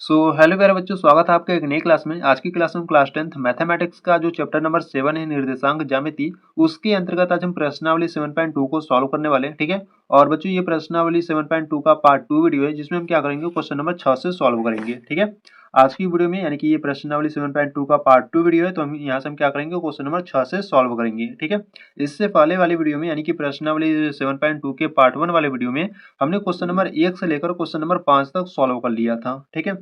Hello प्यारे बच्चों, स्वागत है आपका एक नई क्लास में। आज की क्लास में क्लास 10th मैथमेटिक्स का जो चैप्टर नंबर 7 है निर्देशांक ज्यामिति, उसके अंतर्गत आज हम प्रश्नावली 7.2 को सॉल्व करने वाले हैं। ठीक है। और बच्चों ये प्रश्नावली 7.2 का पार्ट 2 वीडियो है, जिसमें हम क्या करेंगे, क्वेश्चन नंबर 6 से सॉल्व करेंगे। ठीक है। आज की वीडियो में यानी कि ये प्रश्नावली 7.2 का पार्ट 2 वीडियो है, तो हम यहाँ से हम क्या करेंगे, क्वेश्चन नंबर 6 से सॉल्व करेंगे। ठीक है। इससे पहले वाली वीडियो में यानी कि प्रश्नावली 7.2 के पार्ट 1 वाले वीडियो में हमने क्वेश्चन नंबर 1 से लेकर क्वेश्चन नंबर 5 तक सॉल्व कर लिया था। ठीक है।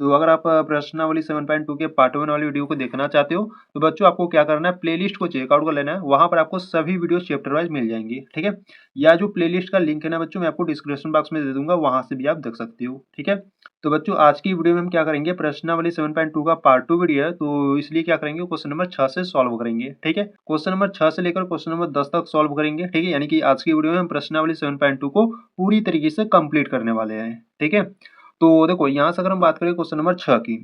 तो अगर आप प्रश्नावली 7.2 के पार्ट 1 वाली वीडियो को देखना चाहते हो, तो बच्चों आपको क्या करना है, प्लेलिस्ट को चेकआउट कर लेना है। वहां पर आपको सभी वीडियो चैप्टर वाइज मिल जाएंगे। ठीक है। या जो प्लेलिस्ट का लिंक है ना बच्चों, मैं आपको डिस्क्रिप्शन बॉक्स में दे दूंगा, वहां से भी आप देख सकते हो। ठीक है। तो बच्चों आज की वीडियो में हम क्या करेंगे, प्रश्नावली 7.2 का पार्ट 2 वीडियो है, तो इसलिए क्या करेंगे, क्वेश्चन नंबर 6 से सॉल्व करेंगे। ठीक है। क्वेश्चन नंबर 6 से लेकर क्वेश्चन नंबर 10 तक सॉल्व करेंगे। ठीक है। यानी कि आज की वीडियो में हम प्रश्नावली 7.2 को पूरी तरीके से कंप्लीट करने वाले हैं। ठीक है। तो देखो यहाँ से अगर हम बात करें क्वेश्चन नंबर 6 की,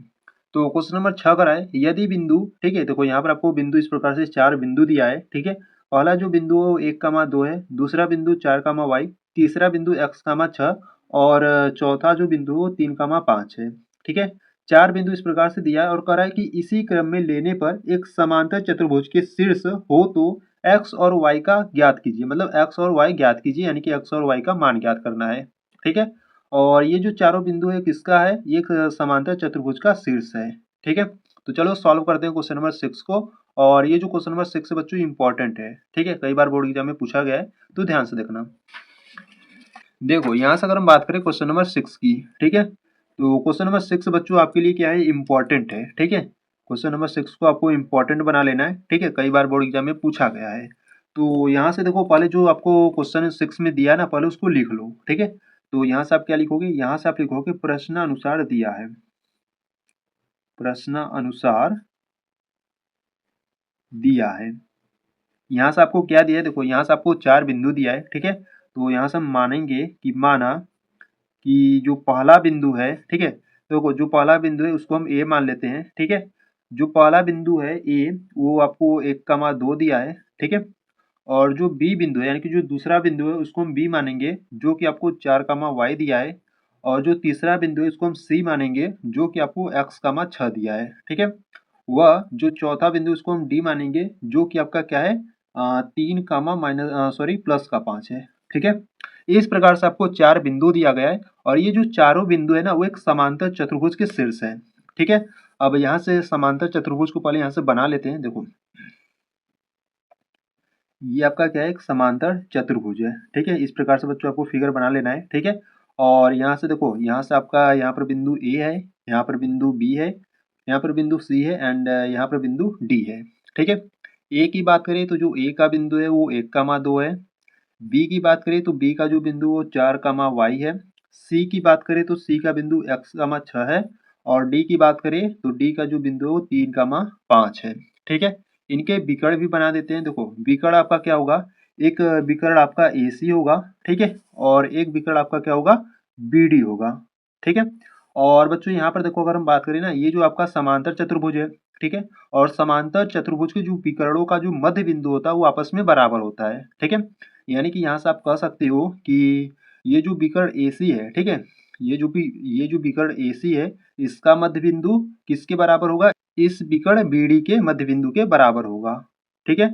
तो क्वेश्चन नंबर 6 कर है, यदि बिंदु, ठीक है, देखो यहाँ पर आपको बिंदु इस प्रकार से 4 बिंदु दिया है। ठीक है। पहला जो बिंदु है 1,2 है, दूसरा बिंदु 4,y, तीसरा बिंदु x,6 और चौथा जो बिंदु है वो 3,5 है। ठीक है। 4 बिंदु इस प्रकार से दिया है और कह रहा है कि इसी क्रम में लेने पर एक समांतर चतुर्भुज के शीर्ष हो तो x और y का ज्ञात कीजिए। मतलब x और y ज्ञात कीजिए, यानी कि x और y का मान ज्ञात करना है। ठीक है। और ये जो चारों बिंदु है किसका है, ये एक समांतर चतुर्भुज का शीर्ष है। ठीक है। तो चलो सॉल्व करते हैं क्वेश्चन नंबर 6 को। और ये जो क्वेश्चन नंबर 6 है बच्चों इंपॉर्टेंट है। ठीक है। कई बार बोर्ड एग्जाम में पूछा गया है, तो ध्यान से देखना। देखो यहाँ से अगर हम बात करें क्वेश्चन नंबर 6 की, ठीक है, तो क्वेश्चन नंबर 6 बच्चों आपके लिए क्या है, इंपॉर्टेंट है। ठीक है। क्वेश्चन नंबर 6 को आपको इंपॉर्टेंट बना लेना है। ठीक है। कई बार बोर्ड एग्जाम में पूछा गया है। तो यहाँ से देखो, पहले जो आपको क्वेश्चन 6 में दिया है ना, पहले उसको लिख लो। ठीक है। तो यहाँ से आप क्या लिखोगे, यहाँ से आप लिखोगे प्रश्न अनुसार दिया है, प्रश्न अनुसार दिया है। यहाँ से आपको क्या दिया है, देखो यहाँ से आपको 4 बिंदु दिया है। ठीक है। तो यहाँ से हम मानेंगे कि माना कि जो पहला बिंदु है, ठीक है, तो जो पहला बिंदु है उसको हम ए मान लेते हैं। ठीक है। जो पहला बिंदु है ए, वो आपको 1,2 दिया है। ठीक है। और जो बी बिंदु है, यानी कि जो दूसरा बिंदु है, उसको हम बी मानेंगे, जो कि आपको 4,y दिया है। और जो तीसरा बिंदु है उसको हम सी मानेंगे, जो कि आपको x,6 दिया है। ठीक है। वह जो चौथा बिंदु उसको हम डी मानेंगे, जो कि आपका क्या है, 3 कामा माइनस सॉरी प्लस का 5 है। ठीक है। इस प्रकार से आपको 4 बिंदु दिया गया है। और ये जो चारों बिंदु है ना, वो एक समांतर चतुर्भुज के शीर्ष है। ठीक है। अब यहाँ से समांतर चतुर्भुज को पहले यहाँ से बना लेते हैं। देखो ये आपका क्या है, एक समांतर चतुर्भुज है। ठीक है। इस प्रकार से बच्चों आपको फिगर बना लेना है। ठीक है। और यहाँ से देखो, यहाँ से आपका यहाँ पर बिंदु ए है, यहाँ पर बिंदु बी है, यहाँ पर बिंदु सी है एंड यहाँ पर बिंदु डी है। ठीक है। ए की बात करें तो जो ए का बिंदु है वो 1,2 है। बी की बात करें तो बी का जो बिंदु वो 4,y है। सी की बात करें तो सी का बिंदु x,6 है। और डी की बात करें तो डी का जो बिंदु है वो 3,5 है। ठीक है। इनके विकर्ण भी बना देते हैं। देखो विकर्ण आपका क्या होगा, एक विकर्ण आपका AC होगा। ठीक है। और एक विकर्ण आपका क्या होगा, BD होगा। ठीक है। और बच्चों यहाँ पर देखो, अगर हम बात करें ना, ये जो आपका समांतर चतुर्भुज है, ठीक है, और समांतर चतुर्भुज के जो विकर्णों का जो मध्य बिंदु होता है वो आपस में बराबर होता है। ठीक है। यानी कि यहाँ से आप कह सकते हो कि ये जो विकर्ण AC है, ठीक है, ये जो विकर्ण AC है, इसका मध्य बिंदु किसके बराबर होगा, इस विकर्ण BD के मध्य बिंदु के बराबर होगा। ठीक है।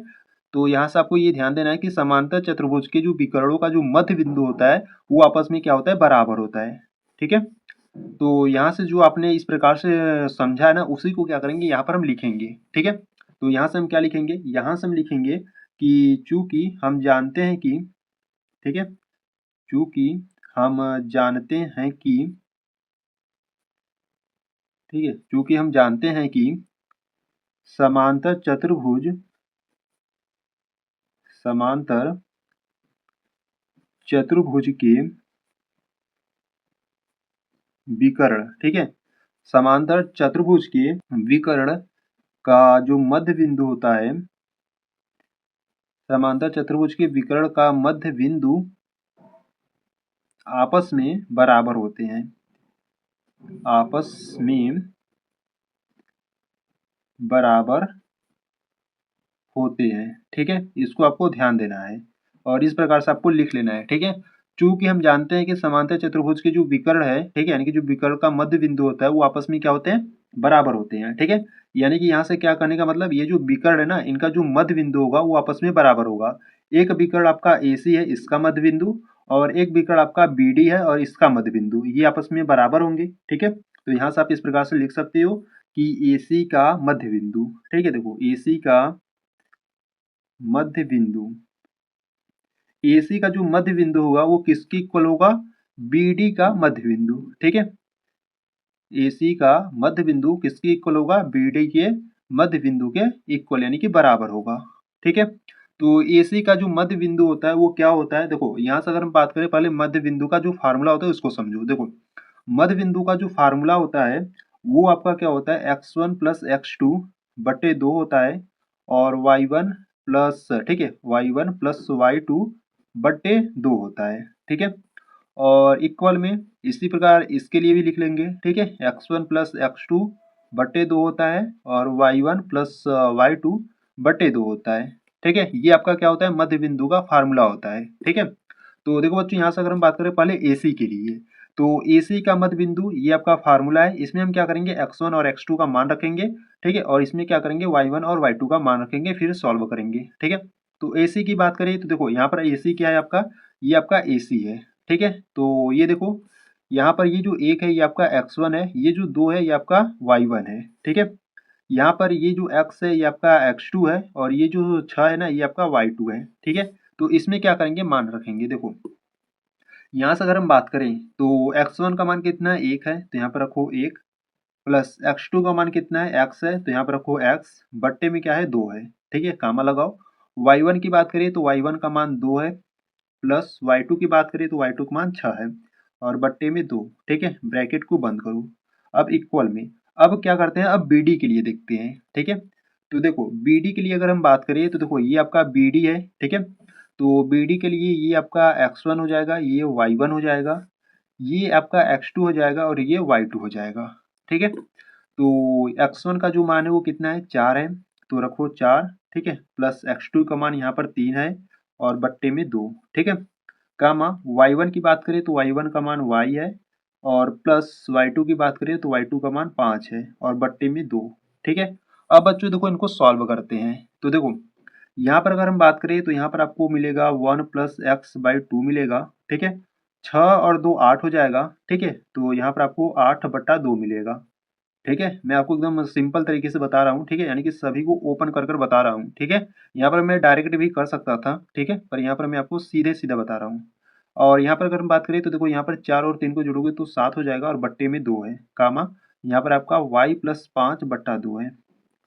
तो यहाँ से आपको ये ध्यान देना है कि समांतर चतुर्भुज के जो विकर्णों का जो मध्य बिंदु होता है वो आपस में क्या होता है, बराबर होता है। ठीक है। तो यहाँ से जो आपने इस प्रकार से समझा है ना, उसी को क्या करेंगे, यहाँ पर हम लिखेंगे। ठीक है। तो यहाँ से हम क्या लिखेंगे, यहाँ से हम लिखेंगे कि चूंकि हम जानते हैं कि, ठीक है, चूंकि हम जानते हैं कि, ठीक है, चूंकि हम जानते हैं कि समांतर चतुर्भुज, समांतर चतुर्भुज के विकर्ण, ठीक है, समांतर चतुर्भुज के विकर्ण का जो मध्य बिंदु होता है, समांतर चतुर्भुज के विकर्ण का मध्य बिंदु आपस में बराबर होते हैं, आपस में बराबर होते हैं। ठीक है। इसको आपको ध्यान देना है और इस प्रकार से आपको लिख लेना है। ठीक है। चूंकि हम जानते हैं कि समांतर चतुर्भुज के जो विकर्ण है, ठीक है, यानी कि जो विकर्ण का मध्य बिंदु होता है वो आपस में क्या होते हैं, बराबर होते हैं, ठीक है। यानी कि यहाँ से क्या करने का मतलब, ये जो विकर्ण है ना, इनका जो मध्य बिंदु होगा वो आपस में बराबर होगा। एक विकर्ण आपका AC है, इसका मध्य बिंदु, और एक विकर्ण आपका BD है और इसका मध्य बिंदु, ये आपस में बराबर होंगे, ठीक है। तो यहाँ से आप इस प्रकार से लिख सकते हो कि AC का मध्य बिंदु, ठीक है, देखो AC का मध्य बिंदु, AC का जो मध्य बिंदु होगा वो किसके इक्वल होगा, BD का मध्य बिंदु, ठीक है। AC का मध्य बिंदु किसके इक्वल होगा, BD के मध्य बिंदु के इक्वल यानी कि बराबर होगा, ठीक है। तो AC का जो मध्य बिंदु होता है वो क्या होता है, देखो यहाँ से अगर हम बात करें, पहले मध्य बिंदु का जो फार्मूला होता है उसको समझो। देखो मध्य बिंदु का जो फार्मूला होता है वो आपका क्या होता है, x1 प्लस x2 बटे 2 होता है, और y1 प्लस, ठीक है, y1 प्लस y2 बटे 2 होता है, ठीक है। और इक्वल में इसी प्रकार इसके लिए भी लिख लेंगे, ठीक है, x1 प्लस x2 बटे 2 होता है, और y1 प्लस y2 बटे 2 होता है, ठीक है। ये आपका क्या होता है, मध्य बिंदु का फार्मूला होता है, ठीक है। तो देखो बच्चों, यहाँ से अगर हम बात करें पहले AC के लिए, तो AC का मध्य बिंदु ये आपका फार्मूला है। इसमें हम क्या करेंगे, x1 और x2 का मान रखेंगे, ठीक है, और इसमें क्या करेंगे, y1 और y2 का मान रखेंगे, फिर सॉल्व करेंगे, ठीक है। तो AC की बात करें तो देखो यहाँ पर AC क्या है आपका, ये आपका AC है, ठीक है। तो ये देखो यहाँ पर ये जो 1 है ये आपका x1 है, ये जो 2 है ये आपका y1 है, ठीक है। यहाँ पर ये जो x है ये आपका x2 है, और ये जो 6 है ना ये आपका y2 है, ठीक है। तो इसमें क्या करेंगे, मान रखेंगे। देखो यहाँ से अगर हम बात करें तो x1 का मान कितना है, 1 है, तो यहाँ पर रखो 1, प्लस x2 का मान कितना है, x है, तो यहाँ पर रखो x, बट्टे में क्या है, 2 है, ठीक है, कामा लगाओ। y1 की बात करें तो y1 का मान 2 है, प्लस y2 की बात करें तो y2 का मान 6 है, और बट्टे में 2, ठीक है, ब्रैकेट को बंद करो। अब इक्वल में, अब क्या करते हैं, अब BD के लिए देखते हैं, ठीक है। तो देखो BD के लिए अगर हम बात करें तो देखो ये आपका BD है, ठीक है। तो BD के लिए ये आपका x1 हो जाएगा, ये y1 हो जाएगा, ये आपका x2 हो जाएगा, और ये y2 हो जाएगा, ठीक है। तो x1 का जो मान है वो कितना है, 4 है, तो रखो 4, ठीक है, प्लस x2 का मान यहाँ पर 3 है, और बट्टे में 2, ठीक है, गामा। y1 की बात करें तो y1 का मान y है, और प्लस y2 की बात करें तो y2 का मान 5 है, और बट्टे में 2, ठीक है। अब बच्चों देखो इनको सॉल्व करते हैं। तो देखो यहाँ पर अगर हम बात करें तो यहाँ पर आपको मिलेगा 1 प्लस एक्स बाई 2 मिलेगा, ठीक है। 6 और 2 8 हो जाएगा, ठीक है। तो यहाँ पर आपको 8 बटा 2 मिलेगा, ठीक है। मैं आपको एकदम सिंपल तरीके से बता रहा हूँ, ठीक है, यानी कि सभी को ओपन कर कर बता रहा हूँ, ठीक है। यहाँ पर मैं डायरेक्ट भी कर सकता था, ठीक है, पर यहाँ पर मैं आपको सीधे सीधा बता रहा हूँ। और यहाँ पर अगर हम बात करें तो देखो यहाँ पर 4 और 3 को जोड़ोगे तो 7 हो जाएगा, और बट्टे में 2 है, कामा यहाँ पर आपका y प्लस 5 बट्टा 2 है,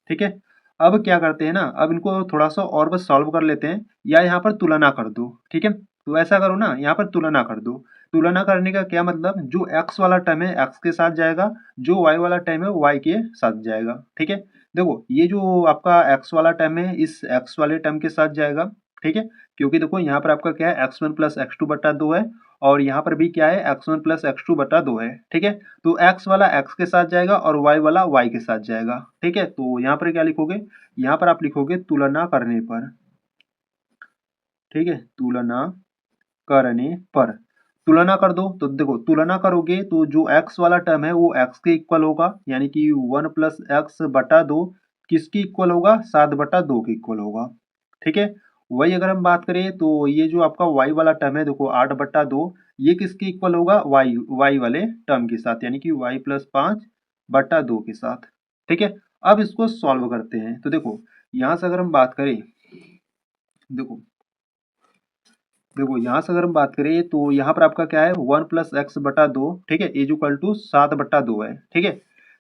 ठीक है। अब क्या करते हैं ना, अब इनको थोड़ा सा और बस सॉल्व कर लेते हैं, या यहाँ पर तुलना कर दो, ठीक है। तो ऐसा करो ना, यहाँ पर तुलना कर दो। तुलना करने का क्या मतलब, जो x वाला टर्म है x के साथ जाएगा, जो y वाला टर्म है y के साथ जाएगा, ठीक है। देखो ये जो आपका x वाला टर्म है इस x वाले टर्म के साथ जाएगा, ठीक है, क्योंकि देखो यहाँ पर आपका क्या है, x1 प्लस x2 बटा 2 है, और यहाँ पर भी क्या है, x1 प्लस x2 बटा 2 है, ठीक है। तो x वाला x के साथ जाएगा और y वाला y के साथ जाएगा, ठीक है। तो यहाँ पर क्या लिखोगे, यहाँ पर आप लिखोगे तुलना करने पर, ठीक है, तुलना करने पर, तुलना कर दो। तो देखो तुलना करोगे तो जो x वाला टर्म है वो x के इक्वल होगा, यानी कि 1 प्लस एक्स बटा 2 किसकी इक्वल होगा, 7 बटा 2 के इक्वल होगा, ठीक है। वही अगर हम बात करें तो ये जो आपका y वाला टर्म है देखो 8 बटा 2, ये किसके इक्वल होगा, y वाले टर्म के साथ, यानी कि y प्लस 5 बटा 2 के साथ, ठीक है। अब इसको सॉल्व करते हैं। तो देखो यहाँ से अगर हम बात करें, देखो देखो यहाँ से अगर हम बात करें तो यहाँ पर आपका क्या है, 1 प्लस एक्स बटा 2, ठीक है, इज इक्वल टू 7 बटा 2 है, ठीक है।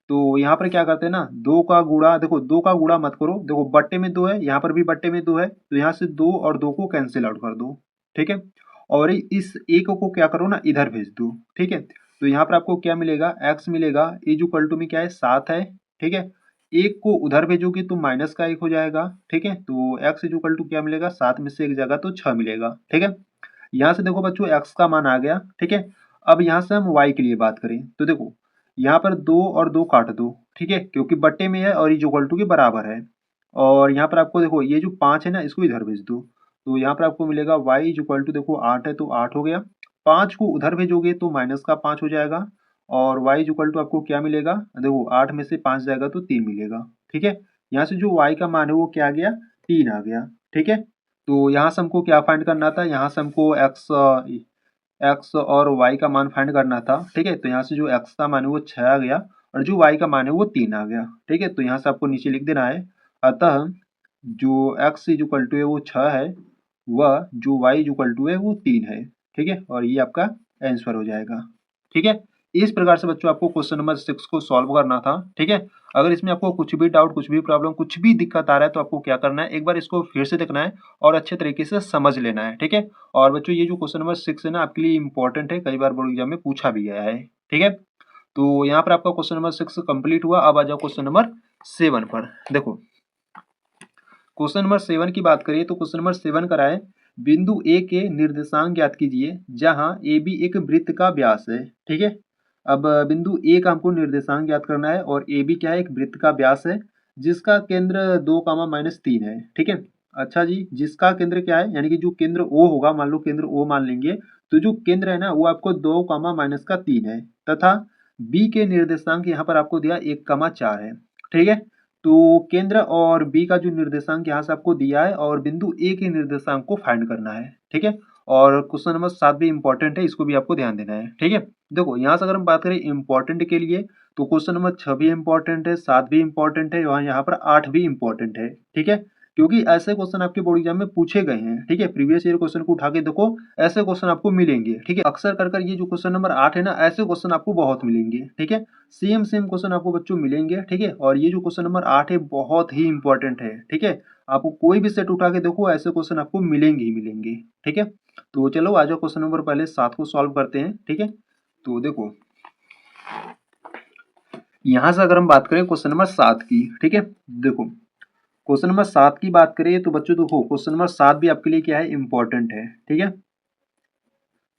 तो यहाँ पर क्या करते हैं ना, 2 का गुणा, देखो 2 का गुणा मत करो, देखो बट्टे में 2 है, यहाँ पर भी बट्टे में 2 है, तो यहाँ से 2 और 2 को कैंसिल आउट कर दो, ठीक है। और इस एक को क्या करो ना, इधर भेज दो, ठीक है। तो यहाँ पर आपको क्या मिलेगा, एक्स मिलेगा, इज इक्वल टू में क्या है, 7 है, ठीक है। एक को उधर भेजोगे तो माइनस का 1 हो जाएगा, ठीक है। तो एक्स इज इक्वल टू क्या मिलेगा, 7 में से एक जगह तो 6 मिलेगा, ठीक है। यहाँ से देखो बच्चों x का मान आ गया, ठीक है। अब यहाँ से हम y के लिए बात करें तो देखो यहाँ पर 2 और 2 काट दो, ठीक है, क्योंकि बट्टे में है और इज इक्वल टू के बराबर है। और यहाँ पर आपको देखो ये जो 5 है ना इसको इधर भेज दो, तो यहाँ पर आपको मिलेगा y इज इक्वल टू, देखो 8 है तो 8 हो गया, 5 को उधर भेजोगे तो -5 हो जाएगा और y इक्वल टू आपको क्या मिलेगा, देखो 8 में से 5 जाएगा तो 3 मिलेगा। ठीक है, यहाँ से जो y का मान है वो क्या आ गया, 3 आ गया। ठीक है, तो यहाँ से हमको क्या फाइंड करना था, यहाँ से हमको x और y का मान फाइंड करना था। ठीक है, तो यहाँ से जो x का मान है वो 6 आ गया और जो y का मान है वो 3 आ गया। ठीक है, तो यहाँ से आपको नीचे लिख देना है, अतः जो x इक्वल टू है वो 6 है, वह जो y इक्वल टू है वो 3 है। ठीक है, और ये आपका आंसर हो जाएगा। ठीक है, इस प्रकार से बच्चों आपको क्वेश्चन नंबर 6 को सॉल्व करना था। ठीक है, अगर इसमें आपको कुछ भी डाउट, कुछ भी प्रॉब्लम, कुछ भी दिक्कत आ रहा है तो आपको क्या करना है, एक बार इसको फिर से देखना है और अच्छे तरीके से समझ लेना है। ठीक है, और बच्चों ये जो क्वेश्चन नंबर 6 है ना आपके लिए इंपॉर्टेंट है, कई बार बोर्ड एग्जाम में पूछा भी गया है। ठीक है, तो यहाँ पर आपका क्वेश्चन नंबर 6 कंप्लीट हुआ। अब आ जाओ क्वेश्चन नंबर 7 पर। देखो क्वेश्चन नंबर 7 की बात करिए तो क्वेश्चन नंबर 7 कराए, बिंदु ए के निर्देशांक ज्ञात कीजिए जहां ए बी एक वृत्त का व्यास है। ठीक है, अब बिंदु ए का हमको निर्देशांक ज्ञात करना है और ए बी क्या है, एक वृत्त का व्यास है जिसका केंद्र 2, -3 है। ठीक है, अच्छा जी, जिसका केंद्र क्या है, यानी कि जो केंद्र ओ होगा, मान लो केंद्र ओ मान लेंगे, तो जो केंद्र है ना वो आपको 2, -3 है तथा बी के निर्देशांक यहाँ पर आपको दिया 1, 4 है। ठीक है, तो केंद्र और बी का जो निर्देशांक यहाँ से आपको दिया है और बिंदु ए के निर्देशांक को फाइंड करना है। ठीक है, और क्वेश्चन नंबर 7 भी इंपॉर्टेंट है, इसको भी आपको ध्यान देना है। ठीक है, देखो यहाँ से अगर हम बात करें इंपॉर्टेंट के लिए तो क्वेश्चन नंबर 6 भी इंपॉर्टेंट है, 7 भी इंपॉर्टेंट है, यहाँ पर 8 भी इंपॉर्टेंट है। ठीक है, क्योंकि ऐसे क्वेश्चन आपके बोर्ड एग्जाम में पूछे गए हैं। ठीक है, प्रीवियस ईयर क्वेश्चन को उठा के देखो, ऐसे क्वेश्चन आपको मिलेंगे। ठीक है, अक्सर कर ये जो क्वेश्चन नंबर 8 है ना, ऐसे क्वेश्चन आपको बहुत मिलेंगे। ठीक है, सेम क्वेश्चन आपको बच्चों मिलेंगे। ठीक है, और ये जो क्वेश्चन नंबर 8 है बहुत ही इंपॉर्टेंट है। ठीक है, आपको कोई भी सेट उठा के देखो, ऐसे क्वेश्चन आपको मिलेंगे ही मिलेंगे। ठीक है, तो चलो आ जाओ क्वेश्चन नंबर पहले 7 को सॉल्व करते हैं। ठीक है, तो देखो यहाँ से अगर हम बात करें क्वेश्चन नंबर 7 की, ठीक है, देखो क्वेश्चन नंबर 7 की बात करें तो बच्चों देखो क्वेश्चन नंबर 7 भी आपके लिए क्या है, इंपॉर्टेंट है। ठीक है,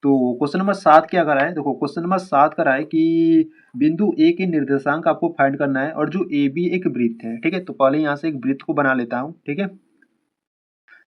तो क्वेश्चन नंबर 7 क्या करा है, देखो क्वेश्चन नंबर 7 करा है कि बिंदु ए के निर्देशांक आपको फाइंड करना है और जो ए बी एक वृत्त है। ठीक है, तो पहले यहाँ से एक वृत्त को बना लेता हूँ। ठीक है,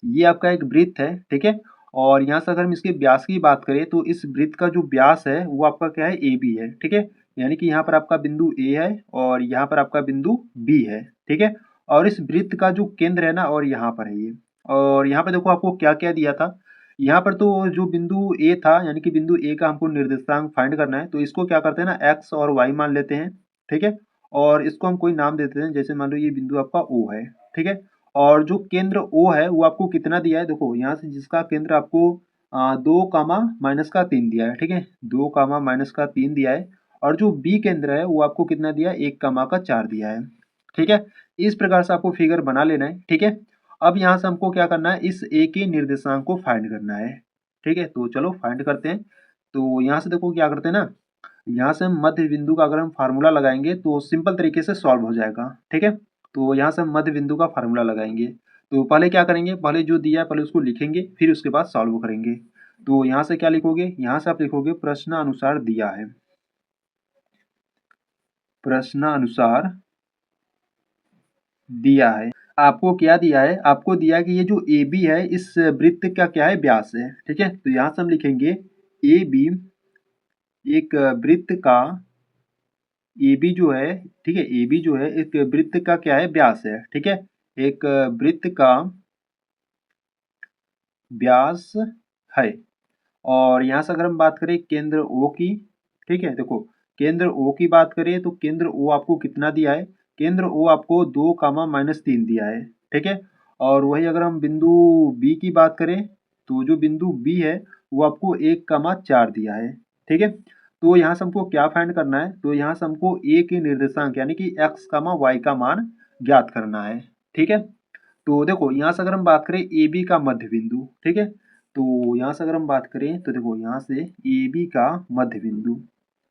ये आपका एक वृत्त है। ठीक है, और यहाँ से अगर हम इसके व्यास की बात करें तो इस वृत्त का जो व्यास है वो आपका क्या है, ए बी है। ठीक है, यानी कि यहाँ पर आपका बिंदु ए है और यहाँ पर आपका बिंदु बी है। ठीक है, और इस वृत्त का जो केंद्र है ना और यहाँ पर है ये, और यहाँ पे देखो आपको क्या क्या दिया था, यहाँ पर तो जो बिंदु ए था यानी कि बिंदु ए का हमको निर्देशांक फाइंड करना है, तो इसको क्या करते हैं ना, एक्स और वाई मान लेते हैं। ठीक है, और इसको हम कोई नाम देते हैं, जैसे मान लो ये बिंदु आपका ओ है। ठीक है, और जो केंद्र ओ है वो आपको कितना दिया है, देखो यहाँ से जिसका केंद्र आपको 2, -3 दिया है। ठीक है, 2, -3 दिया है और जो बी केंद्र है वो आपको कितना दिया है, 1, 4 दिया है। ठीक है, इस प्रकार से आपको फिगर बना लेना है। ठीक है, अब यहाँ से हमको क्या करना है, इस ए के निर्देशांक को फाइंड करना है। ठीक है, तो चलो फाइंड करते हैं। तो यहाँ से देखो क्या करते हैं ना, यहाँ से हम मध्य बिंदु का अगर हम फार्मूला लगाएंगे तो सिंपल तरीके से सॉल्व हो जाएगा। ठीक है, तो यहाँ से हम मध्य बिंदु का फार्मूला लगाएंगे। तो पहले क्या करेंगे, पहले जो दिया है पहले उसको लिखेंगे, फिर उसके बाद सॉल्व करेंगे। तो यहाँ से क्या लिखोगे, यहाँ से आप लिखोगे प्रश्नानुसार दिया है, प्रश्नानुसार दिया है। आपको क्या दिया है, आपको दिया है कि ये जो ए बी है इस वृत्त का क्या है, व्यास है। ठीक है, तो यहाँ से हम लिखेंगे ए बी एक वृत्त का, ए बी जो है, ठीक है, ए बी जो है एक वृत्त का क्या है, व्यास है। ठीक है, एक वृत्त का व्यास है। और यहाँ से अगर हम बात करें केंद्र ओ की, ठीक है, देखो केंद्र ओ की बात करें तो केंद्र ओ आपको कितना दिया है, केंद्र ओ आपको 2, -3 दिया है। ठीक है, और वही अगर हम बिंदु बी की बात करें तो जो बिंदु बी है वो आपको 1, 4 दिया है। ठीक है, तो यहाँ से हमको क्या फाइंड करना है, तो यहाँ से हमको ए के निर्देशांक यानी कि x, y का मान ज्ञात करना है। ठीक है, तो देखो यहाँ से अगर हम बात करें ए बी का मध्य बिंदु, ठीक है, तो यहाँ से अगर हम बात करें तो देखो यहाँ से ए बी का मध्य बिंदु